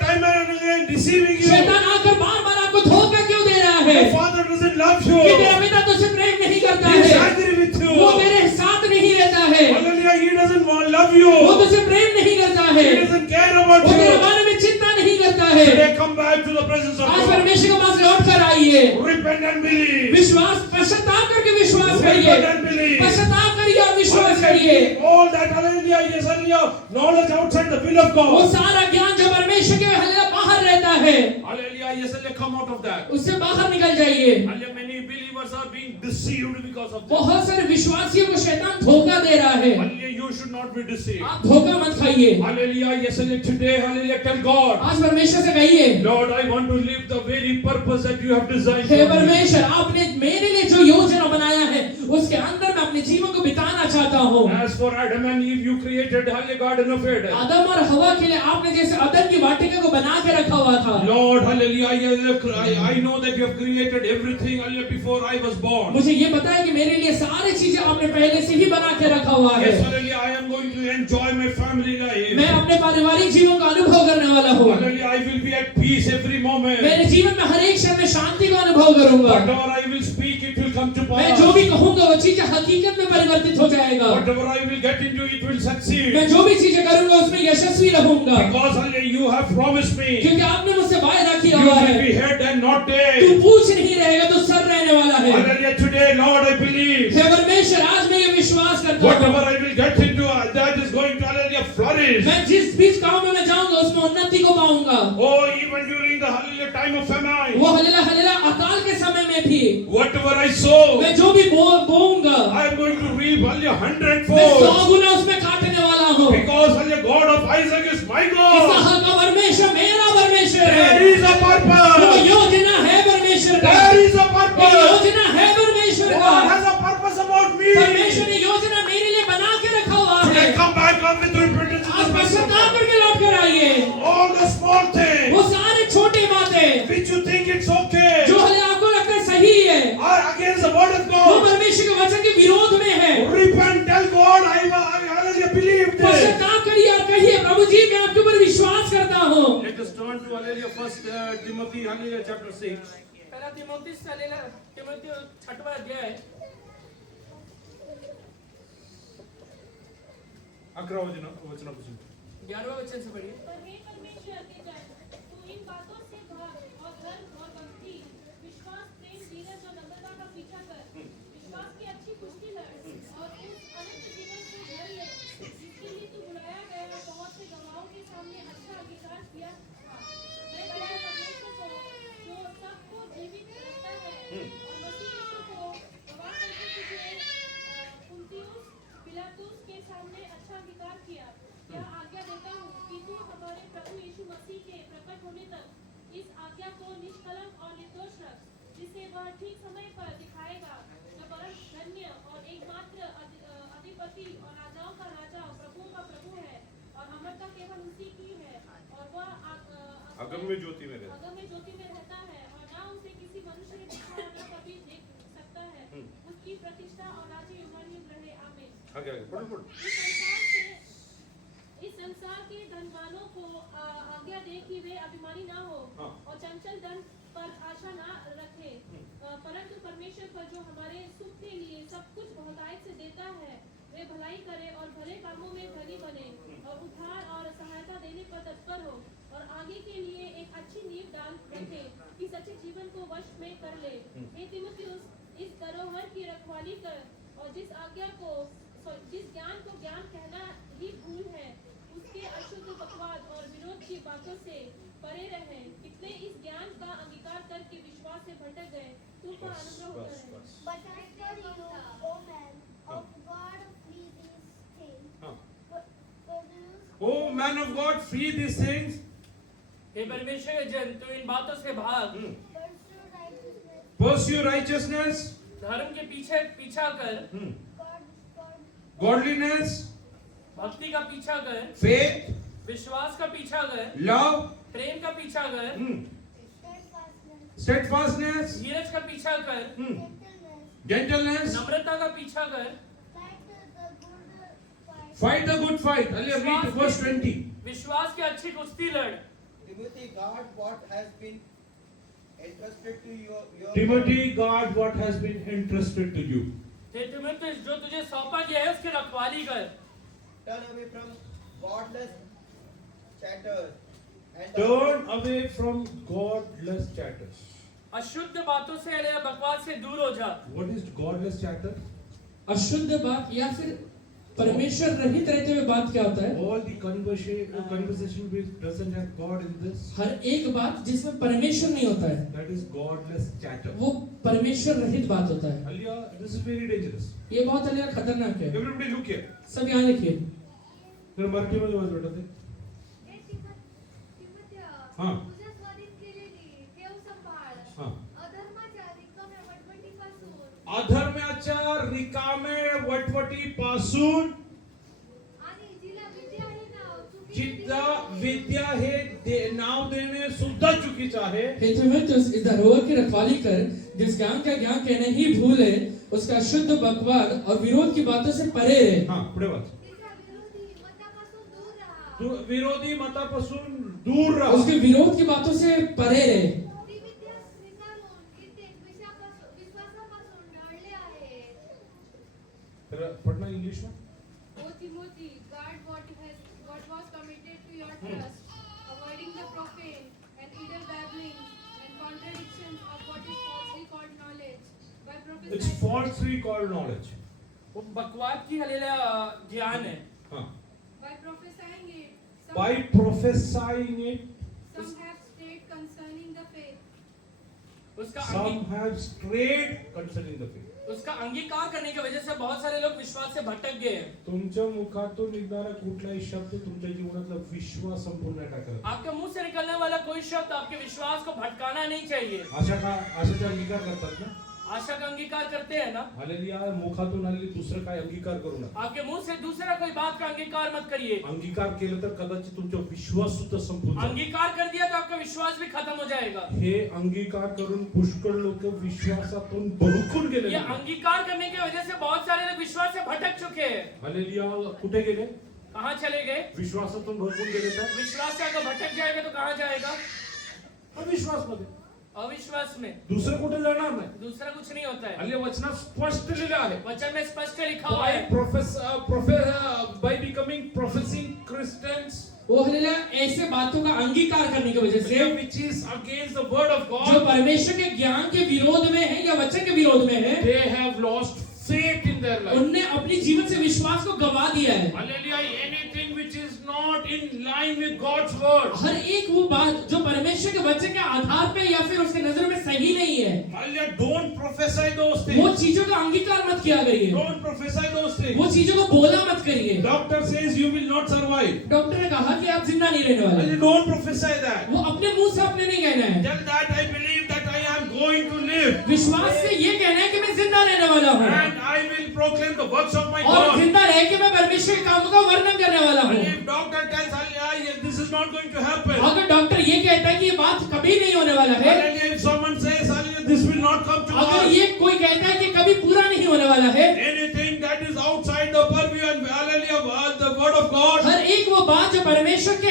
time and again deceiving you? शैतान आकर बार-बार आपको धोखा क्यों दे रहा है? Your father doesn't love you. कि तेरा पिता तुझसे प्रेम नहीं करता He is है, angry with you. वो तेरे साथ नहीं रहता है, Hallelujah, he doesn't love you. वो तुझसे प्रेम नहीं करता है, He doesn't care about वो तेरे you. बारे में चिंता नहीं करता है. Today come back to the presence of आज God. परमेश्वर के पास लौट कर आइए, Repent and believe. विश्वास पश्चाताप करके विश्वास करिए, Repent and believe. पश्चाताप करिए और विश्वास करिए. All that hallelujah, yes, hallelujah, knowledge outside the will of वो God. सारा ज्ञान जो परमेश्वर के हल्ला बाहर रहता है, Hallelujah, yes, hallelujah, come out of that. उससे बाहर निकल जाइए. Hallelujah, many believers are being deceived because of that. बहुत सारे विश्वासियों को शैतान धोखा दे रहा है. Hallelujah, you should not be deceived. आप धोखा मत खाइए. Hallelujah, yes, hallelujah, today, hallelujah, tell God, आज परमेश्वर से कहिए, Lord, I want to live the very purpose that you have designed hey for me. परमेश्वर, आपने मेरे लिए जो योजना बनाया है उसके अंदर मैं अपने जीवन को बिताना चाहता हूँ. As for Adam and Eve, you created, hallelujah, Garden of Eden. आदम और हवा के लिए आपने जैसे अदन की वाटिका को बना के रखा हुआ था. Lord, hallelujah, I know that you have created everything, hallelujah, before I was born. मुझे ये पता है कि मेरे लिए सारी चीजें आपने पहले से ही बना के रखा हुआ है. Yes, hallelujah, I am going to enjoy my family life. मैं अपने पारिवारिक जीवन का अनुभव करने वाला हूँ. Hallelujah, I will be at peace every moment. मेरे जीवन में हर एक क्षण में शांति का अनुभव करूंगा. Whatever I will speak, it will come to मैं pass. जो भी कहूंगा वो चीजें हकीकत में परिवर्तित हो जाएगा. Whatever I will get into, it will succeed. मैं जो भी चीजें करूंगा उसमें यशस्वी रहूंगा, Because hallelujah, you have promised me. क्योंकि आपने मुझसे वायदा You किया हुआ will है. be head and not तू tail. पूछ नहीं रहेगा, तू सर रहने वाला है. Hallelujah, today, Lord, I believe. हे परमेश्वर, आज मैं ये विश्वास करता Whatever हूँ, I will get into, that is going to hallelujah flourish. मैं जिस बीच काम में मैं जाऊंगा उसमें उन्नति को पाऊंगा. Oh, even during the hallelujah time of famine, वो हलेला हलेला अकाल के समय में भी whatever I sow, मैं जो भी बोऊंगा I am going to reap hallelujah मैं 100-fold. 100 गुना उसमें काटने वाला हूँ. Because hallelujah, God of Isaac is my God. इसहाक का परमेश्वर मेरा परमेश्वर है. There is a वो purpose. योजना है परमेश्वर का. There is a वो purpose. योजना है परमेश्वर का. God has a purpose about me. परमेश्वर ने योजना मेरे लिए बना के रखा हुआ Today, है. come back up with repentance. आज पश्चाताप करके लौट कर आइए. All the small things वो सारी छोटी बातें which you think it's okay जो हले आपको लगता है सही है, are against the word of वो God. परमेश्वर के वचन के विरोध में है. Repent, tell God, I hallelujah believe this. पश्चाताप करिए और कहिए, प्रभु जी मैं आपके ऊपर विश्वास करता हूँ. Let us turn to hallelujah first Timothy hallelujah chapter 6. पहला तीमुथियुस का लेला तीमुथियुस 6वां अध्याय 11 वचनापासून. 11वां वचन से पढ़िए. पर हे परमेश्वर के जन, तू इन बातों से भाग और धर्म और भक्ति, विश्वास, प्रेम, धीरज और नम्रता का पीछा कर. विश्वास की अच्छी पुष्टि लड़ और उस अनंत जीवन को भर ले जिसके लिए तू बुलाया गया और बहुत से गवाहों के सामने अच्छा अंगीकार किया था. मैं तेरे परमेश्वर को जो सबको जीवित रखता है और मसीह यीशु को गवाह करके तुझे पुन्तियुस पिलातुस के सामने अच्छा अंगीकार किया. यह आज्ञा देता हूँ कि तू हमारे प्रभु यीशु मसीह के प्रकट होने तक इस आज्ञा को निष्कलंक और निर्दोष रख, जिसे वह ठीक समय पर दिखाएगा. जो परम धन्य और एकमात्र अधिपति और राजाओं का राजा और प्रभुओं का प्रभु है और अमरता केवल उसी की है और वह अगम्य ज्योति में रहता. अगम्य ज्योति में रहता है और ना उसे किसी मनुष्य ने देखा और न कभी देख सकता है. उसकी प्रतिष्ठा और राज्य युगानुयुग रहे. आमीन. आगे पढ़ो. इस संसार के धनवानों को आज्ञा दे कि वे अभिमानी ना हो और चंचल धन पर आशा ना रखे, परंतु परमेश्वर पर जो हमारे सुख के लिए सब कुछ बहुतायत से देता है वे भलाई करे और भले कामों में धनी बने और उद्धार और सहायता देने पर तत्पर हो और आगे के लिए एक अच्छी नींव डाल रखे कि सच्चे जीवन को वश में कर ले। हे तीमुथियुस, इस धरोहर की रखवाली कर और जिस ज्ञान को ज्ञान कहना ही भूल है, उसके अशुद्ध बकवाद और विरोध की बातों से परे रहे। कितने इस ज्ञान का अंगीकार करके विश्वास से भटक गए, तुम पर अनुग्रह होता रहे। But as for you, O man of God, flee these things. हाँ. Produce Oh man of God, flee these things. हे परमेश्वर के जन, तू इन बातों से भाग, pursue righteousness. Pursue righteousness, धर्म के पीछे पीछा कर, God, godliness, भक्ति का पीछा कर, faith, विश्वास का पीछा कर, love, प्रेम का पीछा कर, steadfastness, steadfastness, धीरज का पीछा कर, gentleness. gentleness. नम्रता का पीछा कर, Fight the good fight. Fight the good fight. Earlier read verse 20. विश्वास की अच्छी कुश्ती लड़। Timothy, guard what has been entrusted to your Timothy, guard what has been entrusted to you. हे तीमुथियुस, जो तुझे सौंपा गया है उसकी रखवाली कर। Turn away from godless chatter and Turn away from godless chatters. अशुद्ध बातों से या बकवास से दूर हो जा। What is godless chatter? अशुद्ध बात या फिर परमेश्वर रहित रहते हुए बात क्या होता है? All the conversation which doesn't have God in this, हर एक बात जिसमें परमेश्वर नहीं होता है, that is godless chatter. वो परमेश्वर रहित बात होता है। Earlier, this is very dangerous. ये बहुत अलग खतरनाक है। Everybody look here. सब यहाँ देखिए। फिर मरके में जो बैठा थे. हे तिमोथेया, हाँ. तुझ्या स्वाधीन केलेली ठेव संभाळ. हाँ. अधर्माच्या रिकाम्या वटवटीपासून अधर्माच्या रिकामे वटवटीपासून आणि जिला विद्या हे नाव जिद्दा विद्या हे नाव देणे सुद्धा चुकीचं आहे. हे तीमुथियुस, इस धरोहर की रखवाली कर, जिस ज्ञान का ज्ञान कहना ही भूल है, उसका शुद्ध बकवाद और विरोध की बातों से परे रहे। हा, पुढे वाच. तिच्या विरोधी मतापासून दूर राहा. तू विरोधी मतापासून दूर राहा. उसके विरोध की बातों से परे रहे। ती विद्या स्वीकारून कित्येक विश्वासापासून ढळले आहे. तर पढ़ना इंग्लिश में. O Timothy, guard what was committed to your trust, avoiding the profane and idle babblings and contradictions of what is falsely called knowledge, by It's prophesying. falsely called knowledge. वो बकवाद की हलेला ज्ञान है। हाँ. By prophesying it, By prophesying it, some have strayed concerning the faith. उसका some have strayed concerning the faith. उसका अंगीकार करने की वजह से बहुत सारे लोग विश्वास से भटक गए हैं। तुमच्या मुखातून निघणारा कुठलाही शब्द तुमच्या जीवनातला विश्वास संपूर्ण नाही टाकत. आपके मुंह से निकलने वाला कोई शब्द आपके विश्वास को भटकाना नहीं चाहिए। आशाचा अंगीकार करतात ना. आशा का अंगीकार करते हैं ना। हालेलुया. मुखातून आलेली दुसरं काय अंगीकार करू नका. आपके मुंह से दूसरा कोई बात का अंगीकार मत करिए। अंगीकार केलं तर कदाचित तुमचा विश्वास सुद्धा संपून जाईल. अंगीकार कर दिया तो आपका विश्वास भी खत्म हो जाएगा। हे अंगीकार करून पुष्कळ लोक विश्वासातून भडकून गेले. ये अंगीकार करने की वजह से बहुत सारे लोग विश्वास से भटक चुके हैं। हालेलुया. कुठे गेले? कहाँ चले गए? विश्वासातून भडकून गेले तर विश्वास से अगर भटक जाएगा तो कहाँ जाएगा? अविश्वास मध्ये. अविश्वास में। दुसरं कुठे जाणार नाही. दूसरा कुछ नहीं होता है। हल्ली वचनात स्पष्ट लिहिलं आहे. वचन में स्पष्ट लिखा हुआ है। by becoming professing Christians, वो हलेला ऐसे बातों का अंगीकार करने की वजह से which is against the word of जो God, परमेश्वर के ज्ञान के विरोध में है या वचन के विरोध में है, they have lost faith in their life. उनने अपनी जीवन से विश्वास को गवा दिया है। Hallelujah. Anything which is not in line with God's word, हर एक वो बात जो परमेश्वर के वचन के आधार पे या फिर उसके नजर में सही नहीं है, hallelujah, don't prophesy those वो things. चीजों का अंगीकार मत किया करिए। Don't prophesy those things. वो चीजों को बोला मत करिए। Doctor says you will not survive. Doctor ने कहा कि आप जिंदा नहीं रहने वाले। Hallelujah, don't prophesy that. वो अपने मुंह से अपने नहीं कहना है। Tell that I believe that I am going to live. विश्वास से ये कहना है कि मैं जिंदा रहने वाला हूँ And I will proclaim the works of my और God. जिंदा रह के मैं परमेश्वर के कामों का वर्णन करने वाला हूँ। If doctor tells hallelujah, this is not going to happen. अगर डॉक्टर ये कहता है कि ये बात कभी नहीं होने वाला है, Hallelujah, if someone says hallelujah, this will not come to अगर pass. ये कोई कहता है कि कभी पूरा नहीं होने वाला है, Anything that is outside the purview and hallelujah, the word of God, हर एक वो बात जो परमेश्वर के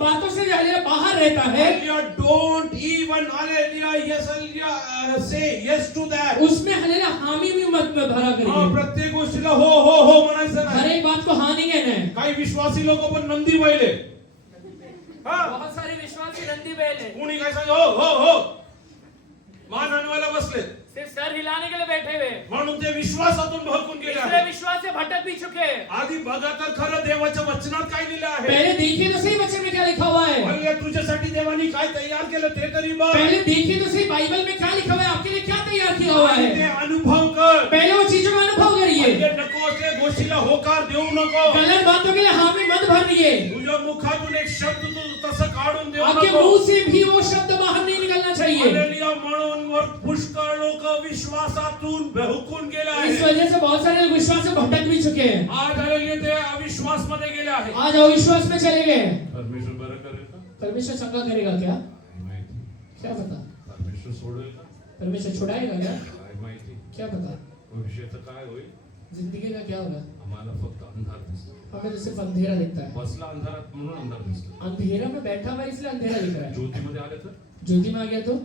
बातों से बाहर रहता है, hallelujah, don't even hallelujah, yes, hallelujah, say yes to that. उसमें हलेला हामी भी मत में भरा हाँ, करिए। प्रत्येक गोष्टीला हो हो हो म्हणायचं हर नाही. एक बात को हाँ नहीं कहना है। काही विश्वासी लोक पण नंदी वळले. हा बहुत सारे विश्वासी रंडी बैल है, कुणी काय सांग हो हो हो मान हलवायला बसले सिर्फ सर हिलाने के लिए बैठे हुए, म्हणून ते विश्वासातून भडकून गेले इसलिए आहे विश्वास से भटक भी चुके हैं। आधी बघा तर खरं देवाच्या वचनात काय लिहिलं आहे पहले देखिए तो सही वचन में क्या लिखा हुआ है, पहिले तुझ्यासाठी देवानी काय तयार केलं ते तरी बघ पहले देखिए तो सही बाइबल में क्या लिखा हुआ है, आपके लिए क्या तैयार किया हुआ आणि ते है। अनुभव कर पहले वो चीजों का अनुभव करिए, म्हणजे नको असले गोष्टीला होकार देऊ नको गलत बातों के लिए हामी मत भरिए, तुझ्या मुखातून एक शब्द तू तसं काढून देऊ आपके नको मुंह से भी वो शब्द बाहर नहीं निकलना चाहिए। हालेलुया म्हणून वर पुष्कळ लोक विश्वासातून भडकून गेले इस आहेत वजह से बहुत सारे लोग विश्वास से भटक भी चुके हैं, आज हालेलुया ते अविश्वास मध्ये गेले आहेत आज अविश्वास में चले गए। परमेश्वर बरं करेल का परमेश्वर चंगा करेगा क्या, काय माहिती क्या पता, परमेश्वर सोडेल का परमेश्वर छुड़ाएगा क्या, काय माहिती क्या पता, भविष्याचं काय होईल जिंदगी का क्या होगा, आम्हाला फक्त अंधार दिसतो हमें तो सिर्फ अंधेरा दिखता है, बसला अंधारात म्हणून अंधार दिसतो अंधेरा में बैठा हुआ है इसलिए अंधेरा दिख रहा है, ज्योतीमध्ये आले तर ज्योति में आ गया तो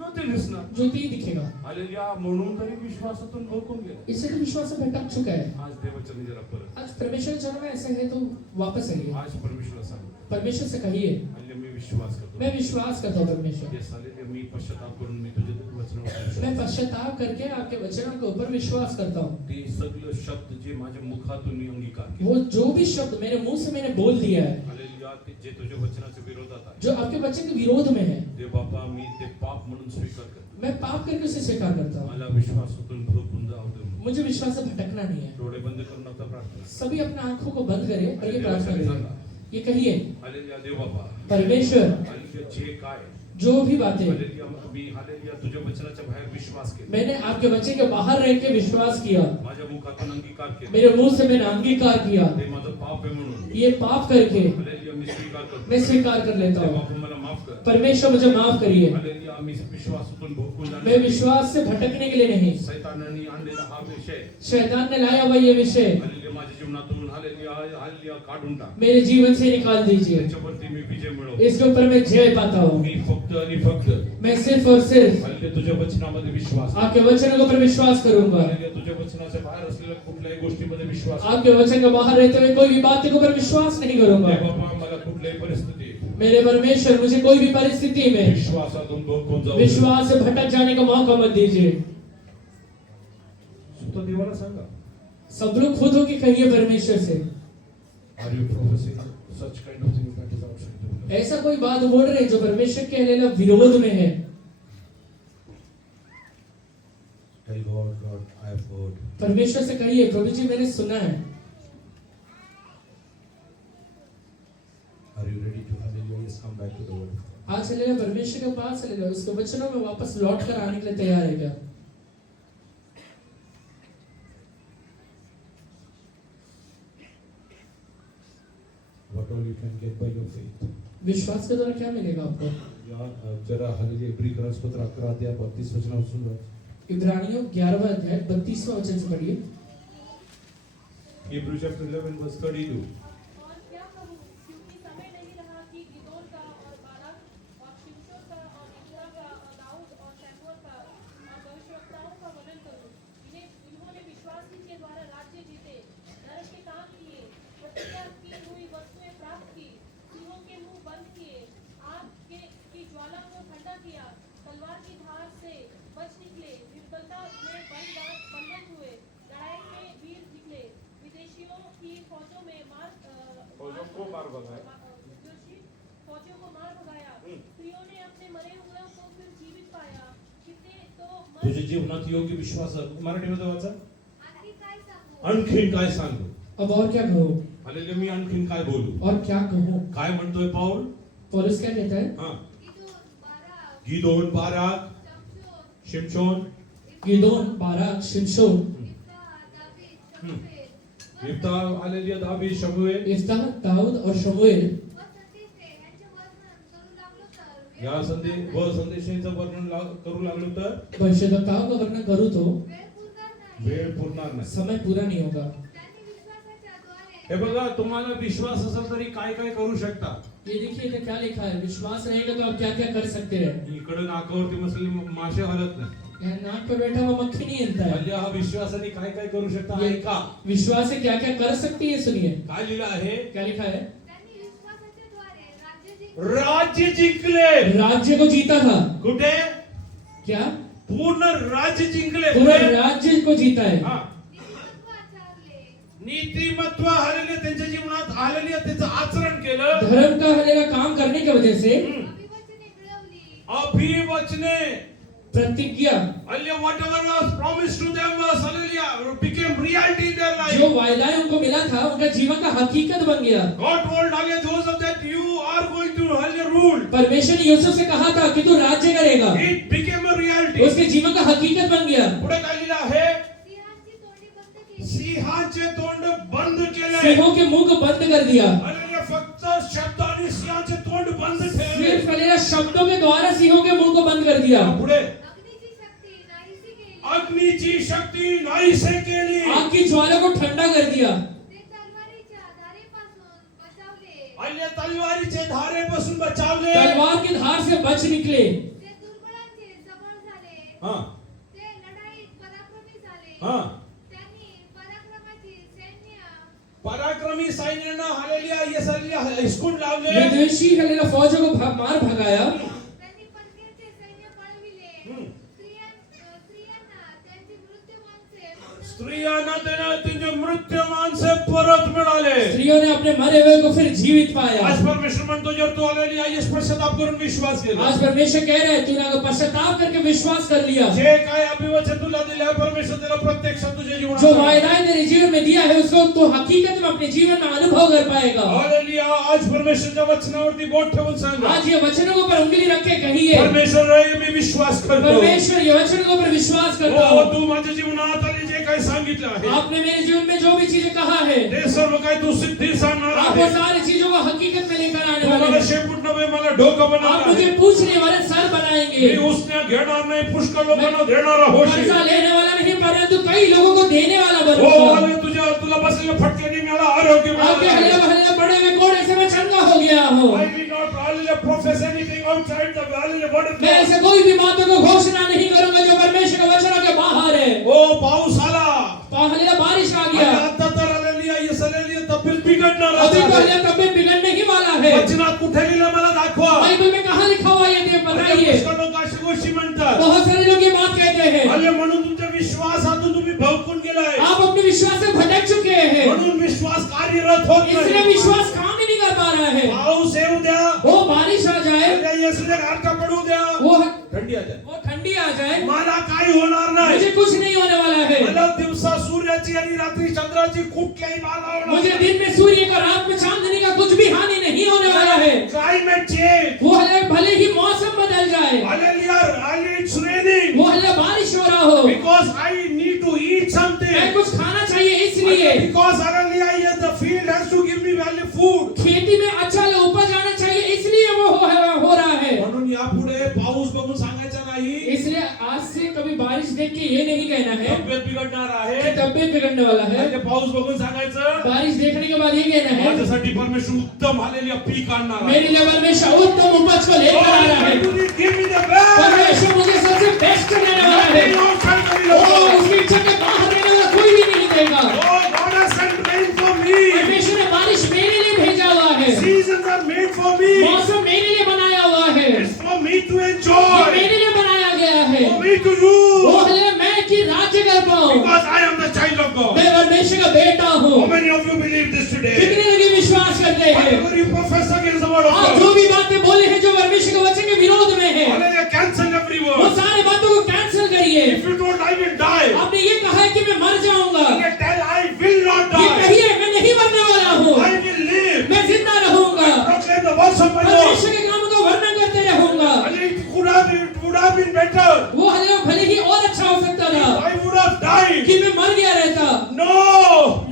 ज्योती दिसणार ज्योति ही दिखेगा, हालेलुया म्हणून तरी विश्वासातून भडकून गेले इससे तो विश्वास से भटक चुका है। आज देवाच्या जरा परत आज परमेश्वर के चरणों में ऐसा है तो वापस आइए, आज परमेश्वर सांग परमेश्वर से कहिए हालेलुया मी विश्वास करतो मैं विश्वास करता हूँ परमेश्वर, ये हालेलुया मी पश्चाताप करून मी तुझे वचनावर मैं पश्चाताप करके आपके वचनों के ऊपर विश्वास करता हूँ। ते सगळे शब्द जे माझ्या मुखातून मी अंगीकार केले वो जो भी शब्द मेरे मुंह से मैंने बोल दिया है, हालेलुया ते जे तुझ्या वचनाच्या विरोधात आहे जो आपके वचन के विरोध में है, ते बाबा मी ते पाप म्हणून स्वीकार करतो मैं पाप करके उसे स्वीकार करता हूँ। मला विश्वासातून भडकून जाऊ दे मुझे विश्वास से भटकना नहीं है। डोळे बंद करून आता प्रार्थना सभी अपने आंखों को बंद करें और ये प्रार्थना करें, ये कहिए हालेलुया देव बाबा परमेश्वर हालेलुया जे काय जो भी बातें हालेलुया मी हालेलुया तुझ्या वचनाच्या बाहेर विश्वास केला मैंने आपके वचन के बाहर रह के विश्वास किया, माझ्या मुखातून अंगीकार केला मेरे मुंह से मैंने अंगीकार किया, ते माझं पाप आहे म्हणून ये पाप करके हालेलुया मी स्वीकार करतो मैं स्वीकार कर लेता ते हूँ। बाबा मला माफ कर परमेश्वर मुझे माफ करिए, हालेलुया मी विश्वासातून भडकून मैं जाणे विश्वास से भटकने के लिए नहीं, शैतानाने आणलेला हा विषय शैतान ने लाया हुआ ये विषय हालेलुया माझ्या जीवनातून हालेलुया हालेलुया काढून टाक मेरे जीवन से निकाल दीजिए, त्याच्यावरती मी विजय मिळवतो इसके ऊपर मैं जय पाता हूँ। मी फक्त आणि फक्त मैं सिर्फ और सिर्फ हालेलुया तुझ्या वचनामध्ये विश्वास आपके वचनों के ऊपर विश्वास करूंगा, हालेलुया तुझ्या वचनाच्या बाहेर असलेल्या कुठल्याही गोष्टीमध्ये विश्वास आपके वचन के बाहर रहते हुए कोई भी बात के ऊपर विश्वास नहीं करूंगा। नाही बाबा मला कुठल्याही परिस्थिती मेरे परमेश्वर मुझे कोई भी परिस्थिति में विश्वासातून भडकून जाऊ विश्वास से भटक जाने का मौका मत दीजिए। तो देवाला सांगा सब लोग खुद होके कहिए परमेश्वर से, are you professing such kind of thing that is outside ऐसा कोई बात बोल रहे हैं जो परमेश्वर के अलेला विरोध में है। Tell God God I have heard परमेश्वर से कहिए प्रभु जी मैंने सुना है, are you ready to hallelujah yes come back to the word आज चलेगा परमेश्वर के पास चलेगा, उसके वचनों में वापस लौट कर आने के लिए तैयार है क्या? What all you can get by your faith विश्वास के द्वारा क्या मिलेगा आपको? यार जरा हालेलुया इब्री पत्र 11 अध्याय 32 वचनापासून इब्रानियों 11वां अध्याय 32वां वचन से पढ़िए। Hebrew chapter 11 verse 32 और क्या कहूँ, क्योंकि समय नहीं रहा कि गिदोन का और बाराक और शिमशोन का और यहोवा का और दाऊद और शमूएल का और भविष्यवक्ताओं का वर्णन करूँ। इन्होंने विश्वास ही के द्वारा राज्य जीते, नरक के काम किए, प्रतिज्ञा की हुई वस्तुएं प्राप्त की, सिंहों के मुंह बंद किए, आग की ज्वाला को ठंडा किया, तलवार की धार से बच निकले, विफलता में बलवंत हुए, लड़ाई में वीर निकले, विदेशियों की फौजों में फौजों को मार भगाया। फौजों को मार भगाया, स्त्रियों ने अपने मरे हुए को फिर जीवित पाया, कितने तो मर तुझ्या जीवनात योग्य विश्वास मराठीमध्ये वाचा आणखी काय सांगू आणखीन काय सांगू अब और क्या कहूँ, हालेलुया मी आणखीन काय बोलू और क्या कहूँ? काय म्हणतोय पाऊल पौलुस क्या कहता है? हा गिदोन बाराक गीदोन बाराक शमशोन शिमशोन गिदोन, बाराक, शिमशोन, इफ्ता दावीद शमूएल इफ्ता हालेलुया दावीद शमूएल इफ्ताह, दाऊद और शमूएल व संदेशे यांचे वर्णन करू लागलो तर या संदेशाचं वर्णन करू लागलो तर भविष्यवक्ताओं का वर्णन करूँ तो वेळ पुरणार नाही वेळ पुरणार नाही समय पूरा नहीं होगा। त्यांनी विश्वासाच्या द्वारे हे बघा तुम्हाला विश्वास असेल तरी काय काय करू शकता ये देखिए इधर क्या लिखा है, विश्वास रहेगा तो आप क्या क्या कर सकते हैं। इकडे नाकावरती बसलेली मासे हलत नाही यहाँ नाक पर बैठा हुआ मक्खी नहीं हिलता है। म्हणजे हा विश्वासाने काय काय करू शकता ये ऐका विश्वास से क्या क्या कर सकती है सुनिए, काय लिहिलं आहे क्या लिखा है? त्यांनी विश्वासाच्या द्वारे राज्य राज्य जिंकले. राज्य को जीता था. कुठे? क्या? पूर्ण राज्य जिंकले. पूरे राज्य को जीता है. हा. नीतिमत्व आचरले. नीतिमत्व हालेलुया त्यांच्या जीवनात हालेलुया त्याचं आचरण केलं. धर्म का हलेला काम करने की वजह से अभिवचने मिळवली. अभिवचने. प्रतिज्ञा, Hallelujah, whatever was promised to them was hallelujah became reality in their life. जो वायदाएं उनको मिला था उनका जीवन का हकीकत बन गया. God told hallelujah Joseph that you are going to hallelujah rule. परमेश्वर ने यूसुफ से कहा था कि तू राज्य करेगा. It became a reality. उसके जीवन का हकीकत बन गया. पुढे काय लिहिलं आहे? सिंहाची तोंडी बंद केली. सिंहाचे तोंड बंद केले. सिंहों के मुंह को बंद कर दिया. हallelujah फक्त शब्दाने सिंहाचे तोंड बंद ठेवले. सिर्फ हलेला शब्दों के द्वारा सिंहों के मुंह को बंद कर दिया. पुढे अग्नीची शक्ती नाहीशी केली. अग्नीची शक्ती नाहीसे केली. आग की ज्वाला को ठंडा कर दिया. ते तलवारीच्या धारेपासून बचावले. हल्ले तलवारीचे धारेपासून बचावले. तलवार की धार से बच निकले. ते दुर्बळांचे सबळ झाले. हा. ते लढाईत पराक्रमी झाले. हा. त्यांनी पराक्रमाची सैन्य पराक्रमी सैन्यानं हालेलुया येसालिया हिसकून लावले. विदेशी हलेला फौजों को मार भगाया. त्यांनी परकीयचे सैन्य पळविले. स्त्रियांना त्यांचे मृत्युमान से परत मिळाले. स्त्रियों ने अपने मरे हुए को फिर जीवित पाया. आज परमेश्वर म्हणतो जर तू हालेलुया येस पश्चाताप करून विश्वास केला. आज परमेश्वर कह रहे हैं तूने अगर पश्चाताप करके विश्वास कर लिया, जे काय अभिवचन तुला दिले आहे परमेश्वर त्याला प्रत्यक्षात तुझ्या जीवनात जो वायदाएं तेरे जीवन में दिया है उसको तो हकीकत में अपने जीवन में अनुभव कर पाएगा. हालेलुया. आज परमेश्वरच्या वचनावरती बोट ठेवून सांगा. आज ये वचनों के ऊपर उंगली रख के कहिए, परमेश्वर रे मी विश्वास करतो. परमेश्वर ये वचनों के ऊपर विश्वास करता हो हूँ. तू माझ्या जीवनात आली जे काही सांगितलं आहे आपने मेरे जीवन में जो भी चीजें कहा है, ते सर्व काही तू सिद्धी सांगणार आप वो आहे. सारी चीजों को हकीकत में लेकर आने तू वाले मला हैं. शेपूट नव्हे मला डोकं आप बनवणार मुझे आहे. पूछने वाले सर बनाएंगे. मी उसने घेणार नाही पुष्कळ लोकांना देणारा होशील. पैसा लेने वाला नहीं परंतु कई लोगों को देने वाला हो बनूंगा. आले तुझ्या तुला बसलेल्या फटक्याने मला आरोग्य आपके हल्ले मिळालं. बहल्ले बड़े हुए घोड़े से मैं चंगा हो गया हूँ. I will not hallelujah profess anything outside the hallelujah word of मैं God. ऐसे कोई भी बातों को घोषणा नहीं करूंगा जो परमेश्वर के वचनों के बाहर है. ओ पाऊस आला. हल्ले बारिश आ आणि गया. आता तर हालेलुया येस हालेलुया तब्येत बिघडणार अभी तो आहे. हल्ले तबियत बिगड़ने ही वाला है. वचनात कुठे लिहिलं मला दाखवा. बाइबल में कहाँ लिखा हुआ है ये बताइए. पुष्कळ लोक अशी गोष्टी म्हणतात. बहुत सारे लोग ये बात कहते हैं. हल्ले म्हणून तुमच्या विश्वासातून तुम्ही भवकून गेलाय. आप अपने विश्वास से भटक चुके हैं, म्हणून विश्वास कार्यरत होत इसलिए नाही. विश्वास काम ही नहीं कर पा रहा है. पाऊस येऊ द्या. वो बारिश आ जाए, हल्ले येसुने गारठा पडू द्या. वो थंडी आ जाए. ठंडी आ जाए, मला काही होणार नाही. मुझे कुछ नहीं होने वाला है. मला दिवसा सूर्याची आणि रात्री चंद्राची कुठल्याही बाधा होणार मुझे दिन में सूर्य का रात में चांदनी का कुछ भी हानि नहीं होने वाला है. Climate change. वो भले ही मौसम बदल जाए, हालेलुया. It's raining. वो हल्ले बारिश हो रहा हो, because I need to eat मैं समथिंग. कुछ खाना चाहिए इसलिए. Because hallelujah yes the field has to give me value food. खेती में अच्छा उपज आना चाहिए इसलिए वो हो रहा है. म्हणून यापुढे पाऊस बघून सांगायचा नाही. इसलिए आज से कभी बारिश देख के ये नहीं कहना है तब्येत बिघडणार कि आहे. तबियत बिगड़ने वाला है. म्हणजे पाऊस बघून सांगायचं बारिश देखने के बाद ये कहना है माझ्यासाठी परमेश्वर उत्तम हालेलुया पीक आणणार आहे. मेरे लिए परमेश्वर उत्तम उपज को लेकर आ रहा है. Give me the best. परमेश्वर मुझे सबसे बेस्ट देने वाला है. ओ, उसकी इच्छा के बाहर रहने वाला कोई भी नहीं देगा. Oh, God has sent rain for me. परमेश्वर ने बारिश मेरे लिए भेजा हुआ है. Seasons are made for me. मौसम मेरे लिए बनाया हुआ है. It's for me to ये enjoy. मेरे लिए बनाया गया है. For me to वो use. है मैं कि राज्य कर पाऊं. Because I am the child of God. मैं परमेश्वर का बेटा हूँ. How many of you believe this today? कितने लोग ये विश्वास करते हैं? Whatever you profess against the word of आप God. जो भी बातें बोले हैं जो परमेश्वर के वचन के विरोध में है, Hallelujah. Cancel every वो word. सारी बातों को कैंसिल करिए. If you don't, I will die. आपने ये कहा है कि मैं मर जाऊंगा, You tell I will not ये die. कहिए मैं नहीं मरने वाला हूँ, I will live. मैं जिंदा रहूंगा, Proclaim the words of my Lord. परमेश्वर के कामों का वर्णन करते रहूंगा. It would have been better. वो भले ही और अच्छा हो सकता था I would have died. कि मैं मर गया रहता. No.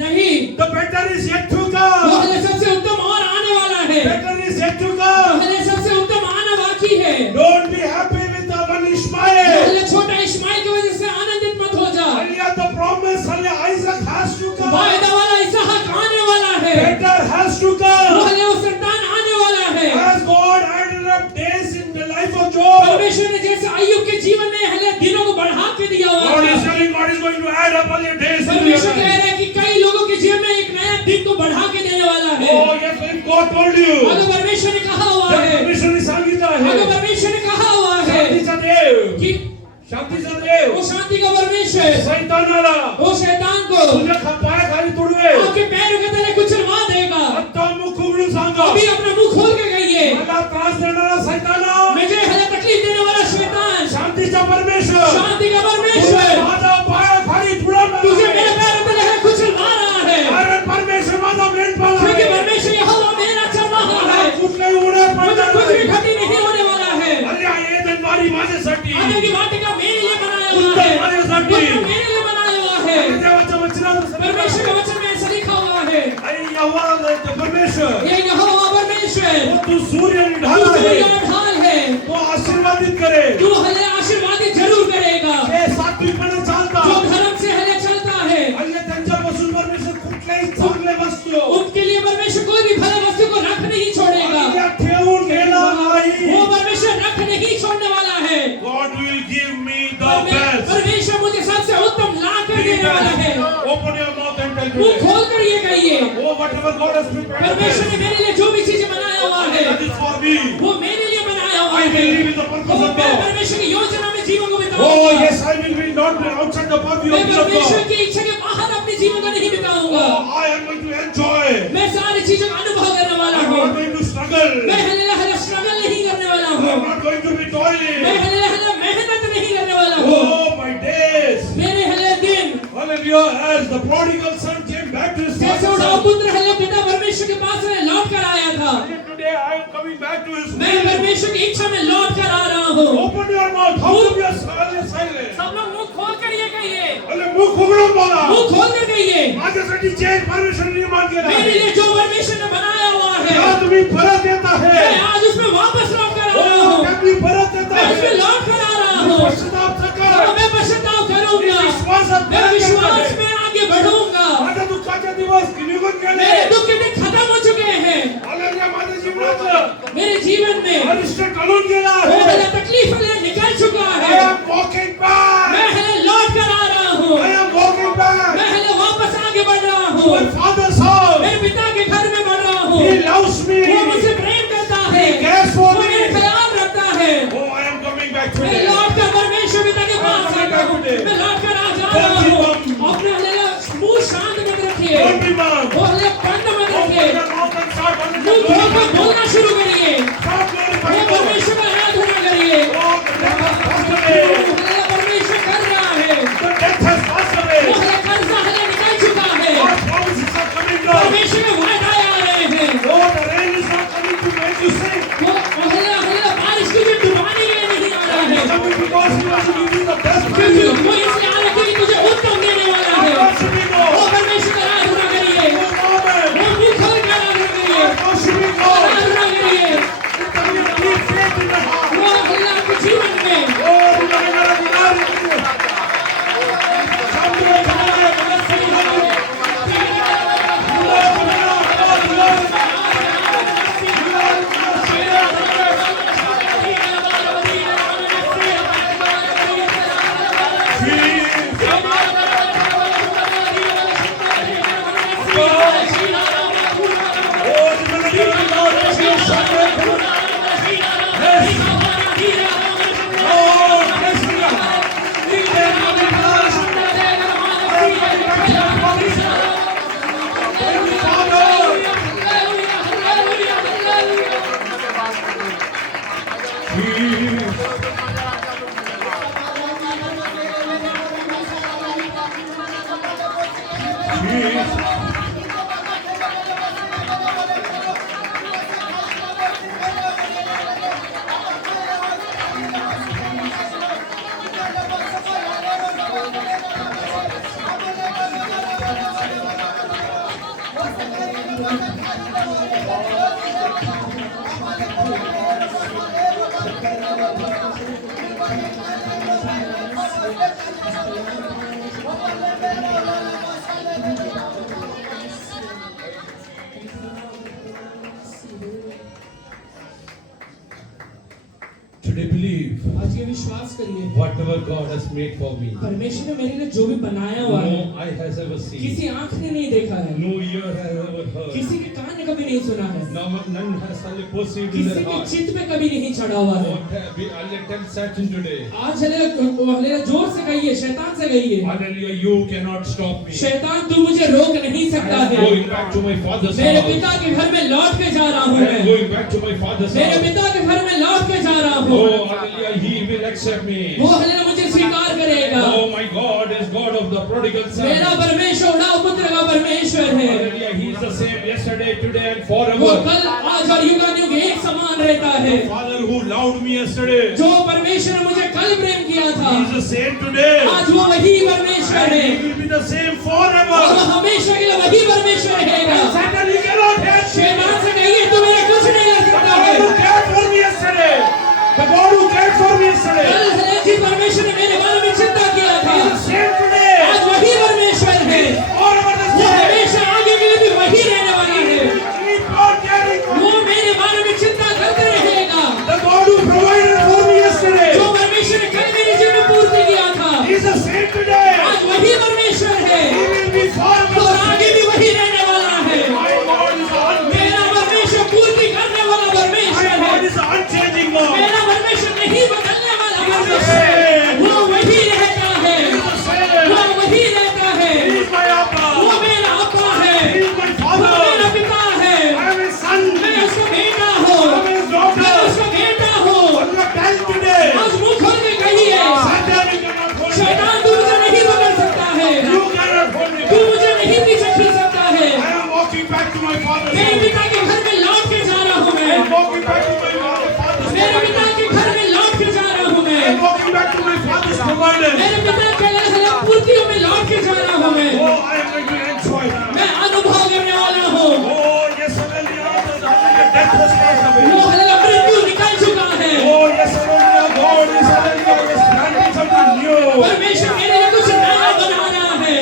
नहीं, The better is yet to वो come. सबसे उत्तम और आने वाला है. Better is yet to come. सबसे उत्तम आना बाकी है. Don't be happy with the one Ishmael. छोटा इश्माइल की वजह से आनंदित मत हो जा. Hallelujah, the promise, hallelujah, Isaac has to come. वायदा वाला इसहाक आने वाला है. Better has to come. वो संतान आने वाला है. As God added up days in the life of Job, परमेश्वर ने जैसे अय्यूब के जीवन में दिनों को बढ़ा के दिया हुआ God is था. telling God is going to add up all your days in your परमेश्वर कह life. रहा है कि कई लोगों के जीवन में एक नया दिन को बढ़ा के देने वाला है. Oh yes, if God told you अगर परमेश्वर ने कहा हुआ that है परमेश्वर सैतानाला वो शैतान को तुझ्या पायाखाली तुडवे आपके पैरों के तले कुचलवा देगा। आता मुख उघडून सांगा अभी अपना मुंह खोल के कहिए, मला त्रास देणारा सैताना मुझे हले तकलीफ देने वाला शैतान, शांतीचा परमेश्वर शांति का परमेश्वर माझा पायाखाली तुडवणार तुझे मेरे पैरों तले है कुचलवा रहा है, कारण परमेश्वर माझा मेंढपाळ क्योंकि आहे परमेश्वर यहोवा मेरा चरवाहा मला है, कुठलाही उडे मुझे पडणार कुछ भी नाही क्षति नहीं होने वाला है। अरे एदन वारी माझ्यासाठी आदम की वाटिका मेरे लिए बनाया हुआ उत्तम है, माझ्यासाठी उत्तम मेरे लिए बनाया हुआ है। देवाच्या वचनानुसार परमेश्वर के वचन में ऐसा लिखा हुआ है, आणि यहोवा परमेश्वर ये यहोवा परमेश्वर तू सूर्य आणि तू ढाल सूर्य आहे और ढाल है, तो आशीर्वादित करे तू हले आशीर्वादित जरूर करेगा। हे सात्विकपणे चालता जो धर्म से हले चलता है आणि त्यांच्यापासून परमेश्वर कुठल्याही चांगले वस्तू उनके लिए परमेश्वर कोई भी भले वस्तु को रख नहीं छोड़ेगा, या ठेवून घेणार नाही वो परमेश्वर रख नहीं छोड़ने वाला है। God will give me the best परमेश्वर मुझे सबसे उत्तम ला कर देने वाला है। open your mouth and tell मुंह me खोल कर ये कहिए, oh whatever God has prepared परमेश्वर ने मेरे लिए जो भी चीजें बनाया हुआ है that is for me वो मेरे लिए बनाया हुआ I है। will live in the purpose of मैं God परमेश्वर की योजना में जीवन को oh बिताऊंगा। yes I will be not outside the purview मैं of the परमेश्वर God की इच्छा के बाहर अपने जीवन को नहीं बिताऊंगा। oh I am going to enjoy मैं सारी चीजों का अनुभव करने वाला I am हूँ। not going to struggle मैं हले स्ट्रगल नहीं करने वाला I हूँ। am not going to be toiling मैं हले मेहनत नहीं करने वाला हूँ। oh my days मेरे हले दिन hallelujah as the prodigal son came back to his जैसे father's उड़ा house पुत्र हले पिता परमेश्वर के पास में लौट कर आया था, today I am coming back to his मैं परमेश्वर की इच्छा में लौट कर आ रहा हूँ। open your mouth how come you are silent सब लोग मुंह खोल कर ये कहिए, अरे मुख उघडून बोला मुंह खोल कर कहिए, माझ्यासाठी जे परमेश्वर निर्माण केलं मेरे आहे लिए जो परमेश्वर ने बनाया हुआ है त्या तुम्ही परत येत आहे मैं आज उसमें वापस लौट कर आ रहा हो हूँ। त्या तुम्ही परत येत मैं उसमें आहे लौट कर आ रहा हूँ। पश्चाताप कर और मैं पश्चाताप करूंगा, विश्वासात मैं परत येत विश्वास आहे. में आगे बढ़ूंगा। माझ्या दुःखाचे दिवस निघून गेले मेरे दुख के दिन खत्म हो चुके हैं, हालेलुया माझ्या जीवनाचं मेरे जीवन में अरिष्ट टळून गेला वो आहे मेरा तकलीफ हले निकल चुका I है। am walking back मैं हले लौट कर आ रहा हूँ, I am walking back मैं हले वापस आगे बढ़ रहा to हूँ, my father's house मेरे पिता के घर में बढ़ रहा हूँ। he loves me वो मुझसे प्रेम करता है, He cares for वो me. मेरा ख्याल रखता है। oh I am coming back मैं today लौट कर परमेश्वर पिता के पास आ रहा हूँ, मैं लौट कर आ जा रहा हूँ। अपने हले मुंह शांत मत रखिए, don't be mad वो हले बंद मत रखिए, open your mouth and start मुंह खोल कर बोलना शुरू करिए, start वो glorifying God परमेश्वर का आराधना करिए। oh the death has passed वो away हले परमेश्वर कर रहा है, the death has passed वो away हले कर्जा हले निकल चुका है, God's promises are coming down परमेश्वर के वायदे आ रहे हैं। oh the rain is not coming to make you sink वो हले बारिश तुझे डुबाने के लिए नहीं आ रहा है, it's coming because he wants to give you the best क्योंकि present वो इसलिए आ रहा है क्योंकि तुझे उत्तम देने वाला है। worshiping वो God परमेश्वर का आराधना करिए, oh moment वो मुंह खोल कर आराधना करिए, worshiping God आराधना करिए। Put your deep faith in the heart वो हले आपके जीवन में oh तुम्हारा अधिकार है शांति रखना Today believe आज ये विश्वास करिए whatever God has made for me. परमेश्वर ने मेरे लिए जो भी बनाया हुआ है No eye has ever seen. किसी आंख ने नहीं देखा है, No ear has ever heard. किसी के कान ने कभी नहीं सुना है, None has ever perceived in किसी their के heart. चित्त में कभी नहीं चढ़ा हुआ है। I'll tell Satan today. आज हले जोर से कहिए, शैतान से कहिए, Hallelujah, you cannot stop me. शैतान तू मुझे रोक नहीं I सकता am है। going back to my father's मेरे house. पिता के घर में लौट के जा रहा हूँ I am मैं, going back to my father's मेरे house. पिता के घर में लौट के जा रहा हूँ। Oh, hallelujah, he will accept me. वो हले मुझे स्वीकार करेगा। Oh, my God is God of the prodigal मेरा son. परमेश्वर उड़ाऊ पुत्र का परमेश्वर है। Hallelujah, he is the same yesterday, today and वो forever. कल आज और युगानुयुग एक समान रहता है। The Father who loved me yesterday, जो परमेश्वर ने मुझे कल प्रेम किया था, he is the same today. आज वो वही परमेश्वर And है he will be the same और forever. वो हमेशा के लिए वही परमेश्वर रहेगा। Satan, he cannot help me. शैतान से कहिए तू मेरा कुछ नहीं कर The सकता God है। who cared for me yesterday, the God who cared for me yesterday, कल हले जिस परमेश्वर ने मेरे बारे में चिंता किया था, he is the same today. आज वही परमेश्वर है। Forever the वो same. हमेशा आगे के लिए भी वही रहने वाला है। Keep on caring for वो me. मेरे बारे में चिंता करते रहेगा। The God who provided for me yesterday, जो परमेश्वर ने कल मेरे जीवन में पूर्ति किया था, he is the same today. आज वही परमेश्वर है He will be forever. और आगे भी वही रहने वाला है। My God is unchanging. मेरा परमेश्वर पूर्ति करने वाला My परमेश्वर God है। is unchanging God. मेरा परमेश्वर नहीं बदलने वाला He is the परमेश्वर है। same. वो वही रहता है, He is the वो same. वही रहता है। He is my Abba. वो मेरा अब्बा है, He is my वो मेरा Father. पिता है। I am his son. मैं उसका बेटा हूँ, I am his मैं daughter. उसका बेटा हूँ। On your time today, आज मुंह खोल के कहिए, Satan, you cannot hold me. शैतान तू मुझे नहीं बदल सकता है, You cannot hold me. तू मुझे नहीं पीछे खींच सकता है। I am walking back to my father's मेरे house. पिता के घर में लौट के जा रहा हूँ I मैं, am walking back to my father's मेरे पिता provider. के घर में लौट के जा रहा हूँ I am मैं, walking back to my father's provider. मेरे पिता के हले पूर्तियों में लौट के जा रहा हूँ मैं, Oh, I am going to enjoy. मैं अनुभव करने वाला हूँ। Oh, yes, hallelujah. Death has passed away. वो हले मृत्यु निकल चुका है। Oh, yes, hallelujah. God is hallelujah. Yes, granting something new. परमेश्वर मेरे लिए कुछ नया बना रहा है।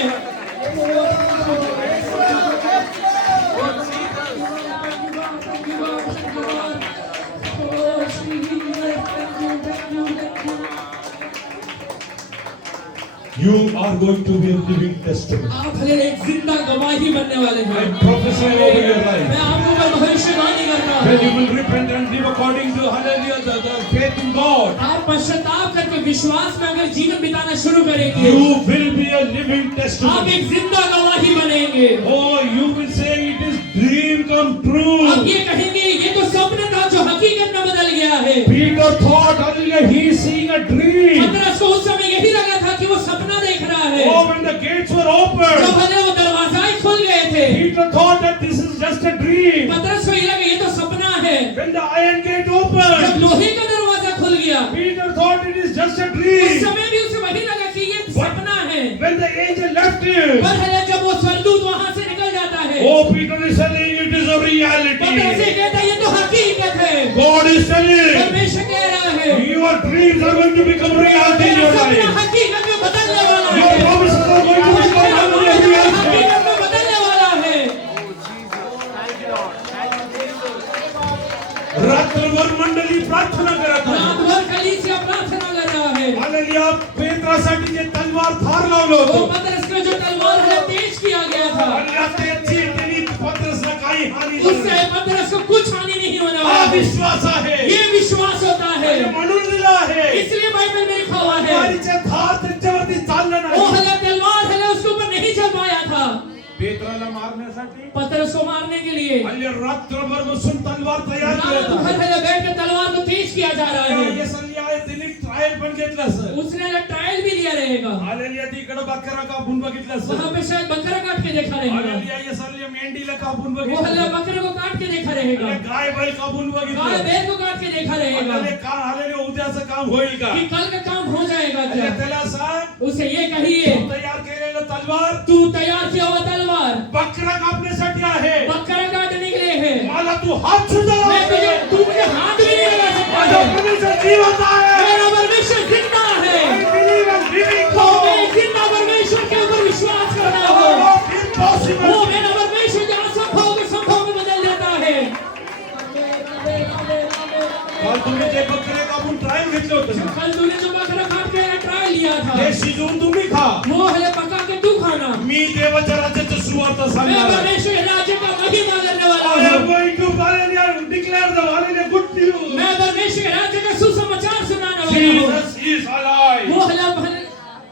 You are going to be a living testament. आप हले एक जिंदा गवाही बनने वाले I हैं। prophesy over your life. मैं आपको पर भविष्यवाणी करता When you हूँ। will repent and live according to hallelujah, the faith in God, आप पश्चाताप करके विश्वास में अगर जीवन बिताना शुरू करेंगे, you will be a living आप testament. एक जिंदा गवाही बनेंगे। Oh, you will say it is dream come true. आप ये कहेंगे ये तो स्वप्न था जो हकीकत में बदल गया है। Peter thought, hallelujah, he is seeing a dream. पतरस को उस समय यही लगा था कि वो सपना देख रहा है। Oh, when the gates were जब opened, भले वो दरवाजा ही खुल गए थे, Peter thought that this is just a dream. पतरस को ये लगा ये तो सपना है। When the iron gate जब opened, लोहे का दरवाजा खुल गया, Peter thought it is just a उस dream. समय भी उसे वही लगा कि ये सपना है। When the angel left him, पर है जब वो स्वर्गदूत वहां से निकल जाता है, oh, Peter is telling it is a पतरस reality. ये कहता है ये तो हकीकत है। God is telling परमेश्वर कह रहा है your dreams are going to become reality in मेरा your सपना life. हकीकत में बदलने वाला Your है। promises are going to become reality. हकीकत में बदलने वाला है। रात्र भर मंडली प्रार्थना करत आहे. रात भर कलीसिया प्रार्थना कर रहा है। हालेलुया. पेत्रासाठी जे तलवार धार लावलं वो होतं, पतरस का जो तलवार है तेज किया गया था, हालेलुया, त्याची त्यांनी पत्रसला काही हानी झाली उससे नाही. पतरस को कुछ हानि नहीं होने हा वाला है। विश्वास आहे. ये विश्वास होता है, हे म्हणून दिला आहे. इसलिए बाइबल में लिखा हुआ है तलवारीचे धार त्याच्यावरती चाललं वो नाही. हला तलवार है उसके ऊपर नहीं चल पाया था पेत्राला मारण्यासाठी पतरस को मारने के लिए। हल्ली रात्रभर बसून तलवार तयार रात करत भर आहे. हला बैठ के तलवार को तेज किया जा रहा है। हे सल्ली आहे, तिने ट्रायल पण घेतलं सर. उसने ट्रायल भी लिया रहेगा, हालेलुया. तिकडे बकरा कापून बघितलं सर. वहां पे शायद बकरा काट के देखा रहेगा, हालेलुया. हे सल्ली मेंढीला कापून वो हल्ला बघितलं. बकरे को काट के देखा रहेगा, हालेलुया. गाय बैल कापून गाय बघितलं. बैल को काट के देखा रहेगा हालेलुया. का हालेलुया उद्याचं काम होईल का? कि कल का काम हो जाएगा क्या। हालेलुया. त्याला सांग, उसे ये कहिए तू तयार केलेलं तलवार तू तैयार किया हुआ तलवार बकरा कापण्यासाठी आहे. बकरा काटने के लिए है। मला तू हात सुद्धा मैं लावू तुझे नको. तू मुझे हाथ भी नहीं लगा सकता माझा है। परमेश्वर जिवंत आहे. मेरा परमेश्वर जिंदा है। I believe in living तो God. मैं जिंदा परमेश्वर के ऊपर विश्वास करता हूँ। Oh, impossible. वो मेरा परमेश्वर जो असंभव को संभव में बदल देता है। काल तुम्ही जे बकरे कापून ट्रायल Jesus मैं hallelujah. परमेश्वर के राज्य का महिमा करने वाला I am हूँ। going to hallelujah declare the hallelujah good news. मैं परमेश्वर के राज्य का सुसमाचार सुनाने वाला हूँ। Jesus is alive. वो हला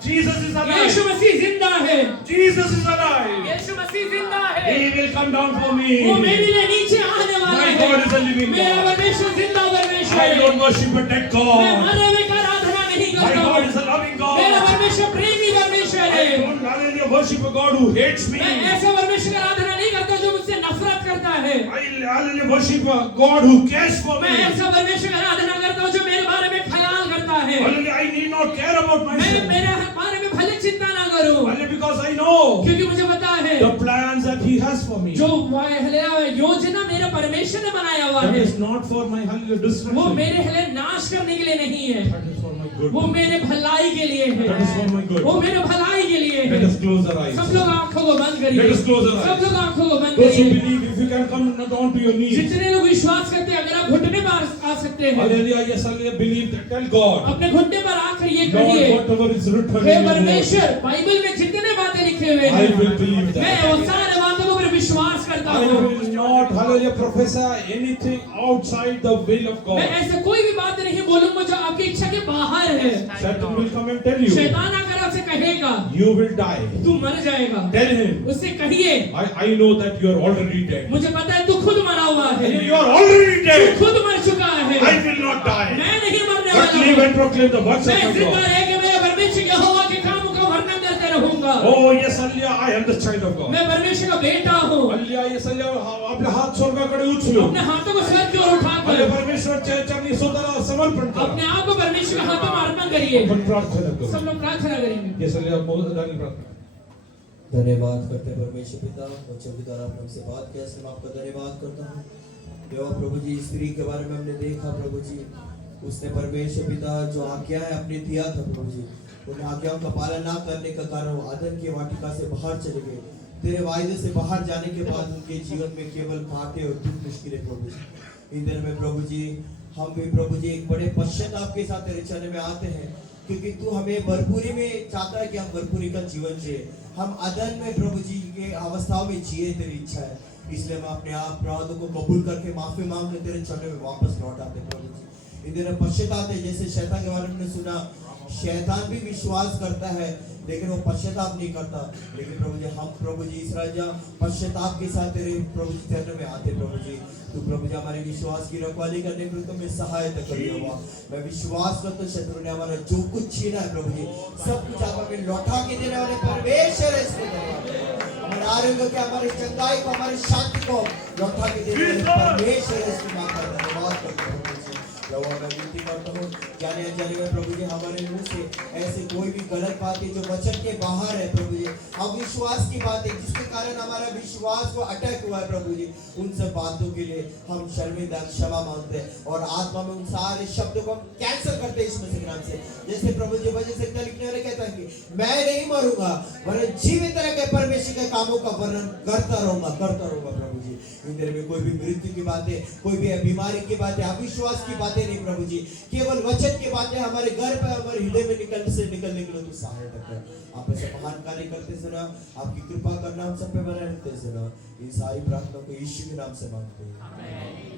Jesus is यीशु alive. मसीह जिंदा है। Jesus is alive. यीशु मसीह जिंदा है। He will come down for me. वो मेरे लिए नीचे आने वाला My है। God is a living मेरा God. परमेश्वर जिंदा परमेश्वर I है। don't worship a dead मैं God. मरे हुए का आराधना नहीं My करता God हूँ। is a loving मेरा God. परमेश्वर प्रेमी परमेश्वर है। I don't hallelujah worship a God who hates me. मैं ऐसा परमेश्वर का आराधना नहीं करता जो मुझसे नफरत करता है। I hallelujah worship a God who cares for मैं me. ऐसा परमेश्वर का आराधना करता हूँ जो मेरे बारे में ख्याल करता है। Hallelujah, I need not care about मैं myself. मेरे बारे में भले चिंता ना करूं, Hallelujah, because I know क्योंकि मुझे पता है the plans that He has for me. जो योजना मेरे परमेश्वर ने बनाया हुआ That है is not for my hallelujah वो destruction. मेरे लिए नाश करने के लिए नहीं है, That is for my good. वो मेरे भलाई के लिए है, That is for my good. वो मेरे भलाई के लिए है। Let us close our eyes. सब लोग आंखों को बंद करिए, Let us close our eyes. सब लोग आंखों को बंद Those who करिए। believe, if you can come not on to your knees. जितने लोग विश्वास करते हैं, अगर आप घुटने पर आ सकते हैं, Hallelujah, yes, hallelujah, believe that. Tell God, अपने घुटने पर आकर ये Lord, कहिए, whatever is written हे in your word, परमेश्वर, बाइबल में जितने बातें लिखे हुए I will हैं, believe मैं that. वो सारे बातों को पर विश्वास करता I हूँ। will not, hallelujah, prophesy anything outside the will of मैं God. ऐसे कोई भी बात नहीं बोलूंगा जो आपकी इच्छा के बाहर है। Satan will come and tell you, शैतान आकर आपसे कहेगा you will die. तू मर जाएगा। Tell him, उससे कहिए I know that you are already dead. मुझे पता है तू खुद मरा हुआ है, You are already तू dead. खुद मर चुका है। I will not die. मैं नहीं मरने But वाला live हूँ। and proclaim the works of मैं my जिंदा God. रह के मेरे परमेश्वर यहोवा के कामों का वर्णन करते रहूंगा। Oh yes, hallelujah, I am the child of God. मैं परमेश्वर का बेटा हूँ। हल्लेलुया, yes, hallelujah, आपले हात स्वर्गाकडे उचलू. अपने हाथों को स्वर्ग की ओर हल्ले उठाकर परमेश्वरच्या चरणी स्वतःला समर्पण करा. अपने आप को परमेश्वर के हाथों में अर्पण करिए। आपण प्रार्थना करू. सब लोग प्रार्थना करेंगे। Yes, hallelujah, मोहन प्रार्थना. धन्यवाद करते हैं परमेश्वर पिता, बच्चों के द्वारा आपने हमसे बात किया, इसलिए मैं आपका धन्यवाद करता हूँ। देवा प्रभु जी, स्त्री के बारे में हमने देखा प्रभु जी, उसने परमेश्वर पिता जो आज्ञा है अपने दिया था प्रभु जी, उन आज्ञाओं का पालन ना करने का कारण वो आदम की वाटिका से बाहर चले गए। तेरे वायदे से बाहर जाने के बाद उनके जीवन में केवल कांटे और दुख मुश्किलें प्रभु जी। इन दिनों में प्रभु जी हम भी प्रभु जी एक बड़े पश्चाताप के साथ तेरे चरण में आते हैं, क्योंकि तू हमें भरपूरी में चाहता है कि हम भरपूरी का जीवन जिए, हम अदन में प्रभु जी के अवस्थाओं में जिए, तेरी इच्छा है। इसलिए मैं अपने आप अपराधों को कबूल करके माफी मांग के तेरे चरणों में वापस लौट आते प्रभु जी। इन दिनों पश्चाताप है, जैसे शैतान के बारे में हमने सुना, शैतान भी विश्वास करता है लेकिन वो पश्चाताप नहीं करता। लेकिन प्रभु जी हम प्रभु जी इस राजा पश्चाताप के साथ तेरे प्रभु जी चरणों में आते प्रभु जी। तू प्रभु जी हमारे विश्वास की रखवाली करने के लिए तुम्हें सहायता करिए हुआ। मैं विश्वास करता हूं शत्रु ने हमारा जो कुछ छीना है प्रभु जी, सब कुछ आप हमें लौटा के देने वाले परमेश्वर है। इसको हमारे आरोग्य के, हमारे चंगाई को, हमारे शांति को लौटा के देने वाले परमेश्वर है। इसकी माता धन्यवाद करता हूं प्रभु जी। प्रभु मैं विनती करता हूँ जाने अनजाने में प्रभु जी हमारे मुंह से ऐसे कोई भी गलत बातें जो वचन के बाहर है प्रभु जी, अविश्वास की बातें जिसके कारण हमारा विश्वास को अटैक हुआ है प्रभु जी, उन सब बातों के लिए हम शर्मिंदा क्षमा मांगते हैं और आत्मा में उन सारे शब्दों को हम कैंसिल करते हैं यीशु मसीह के नाम से। जैसे प्रभु जी वजह से लिखने वाले कहता है कि मैं नहीं मरूंगा वरन जीवित रह के परमेश्वर के कामों का वर्णन करता रहूंगा प्रभु जी। इन दिनों में कोई भी मृत्यु की बातें, कोई भी बीमारी की बातें, अविश्वास की बातें नहीं प्रभु जी, केवल वचन की बातें हमारे घर पे, हमारे हृदय में निकलने के लिए तू सहायता कर। आप ऐसे महान कार्य करते सुना, आपकी कृपा करना हम सब पे बना रहते सुना। इन सारी प्रार्थना को यीशु के नाम से मांगते हैं।